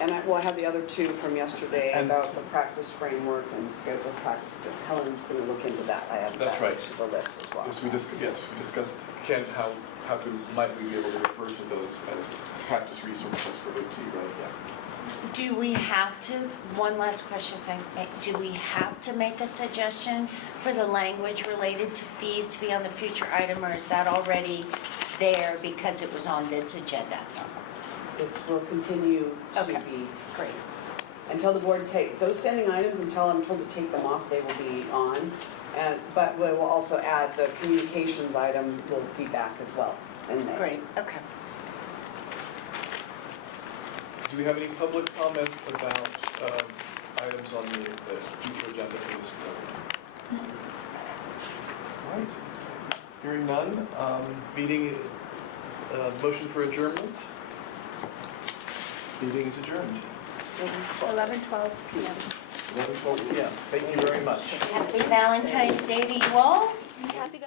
And I have the other two from yesterday And- about the practice framework and scope of practice. That Helen's gonna look into that. I have That's that right. to the list as well. Yes, we discussed, might we be able to refer to those as practice resources for OT, right? Yeah. Do we have to, one last question, if I may, do we have to make a suggestion for the language related to fees to be on the future item, or is that already there because it was on this agenda? Will continue to Okay. be, Great. until the board those standing items, until I'm told to take them off, they will be on. But we will also add the communications item will be back as well in May. Great, okay. Do we have any public comments about items on the future agenda for this board? All right. Hearing none, meeting, motion for adjournment? Meeting is adjourned. 11:12 p.m. 11:12 p.m. Thank you very much. Happy Valentine's Day to you all. Happy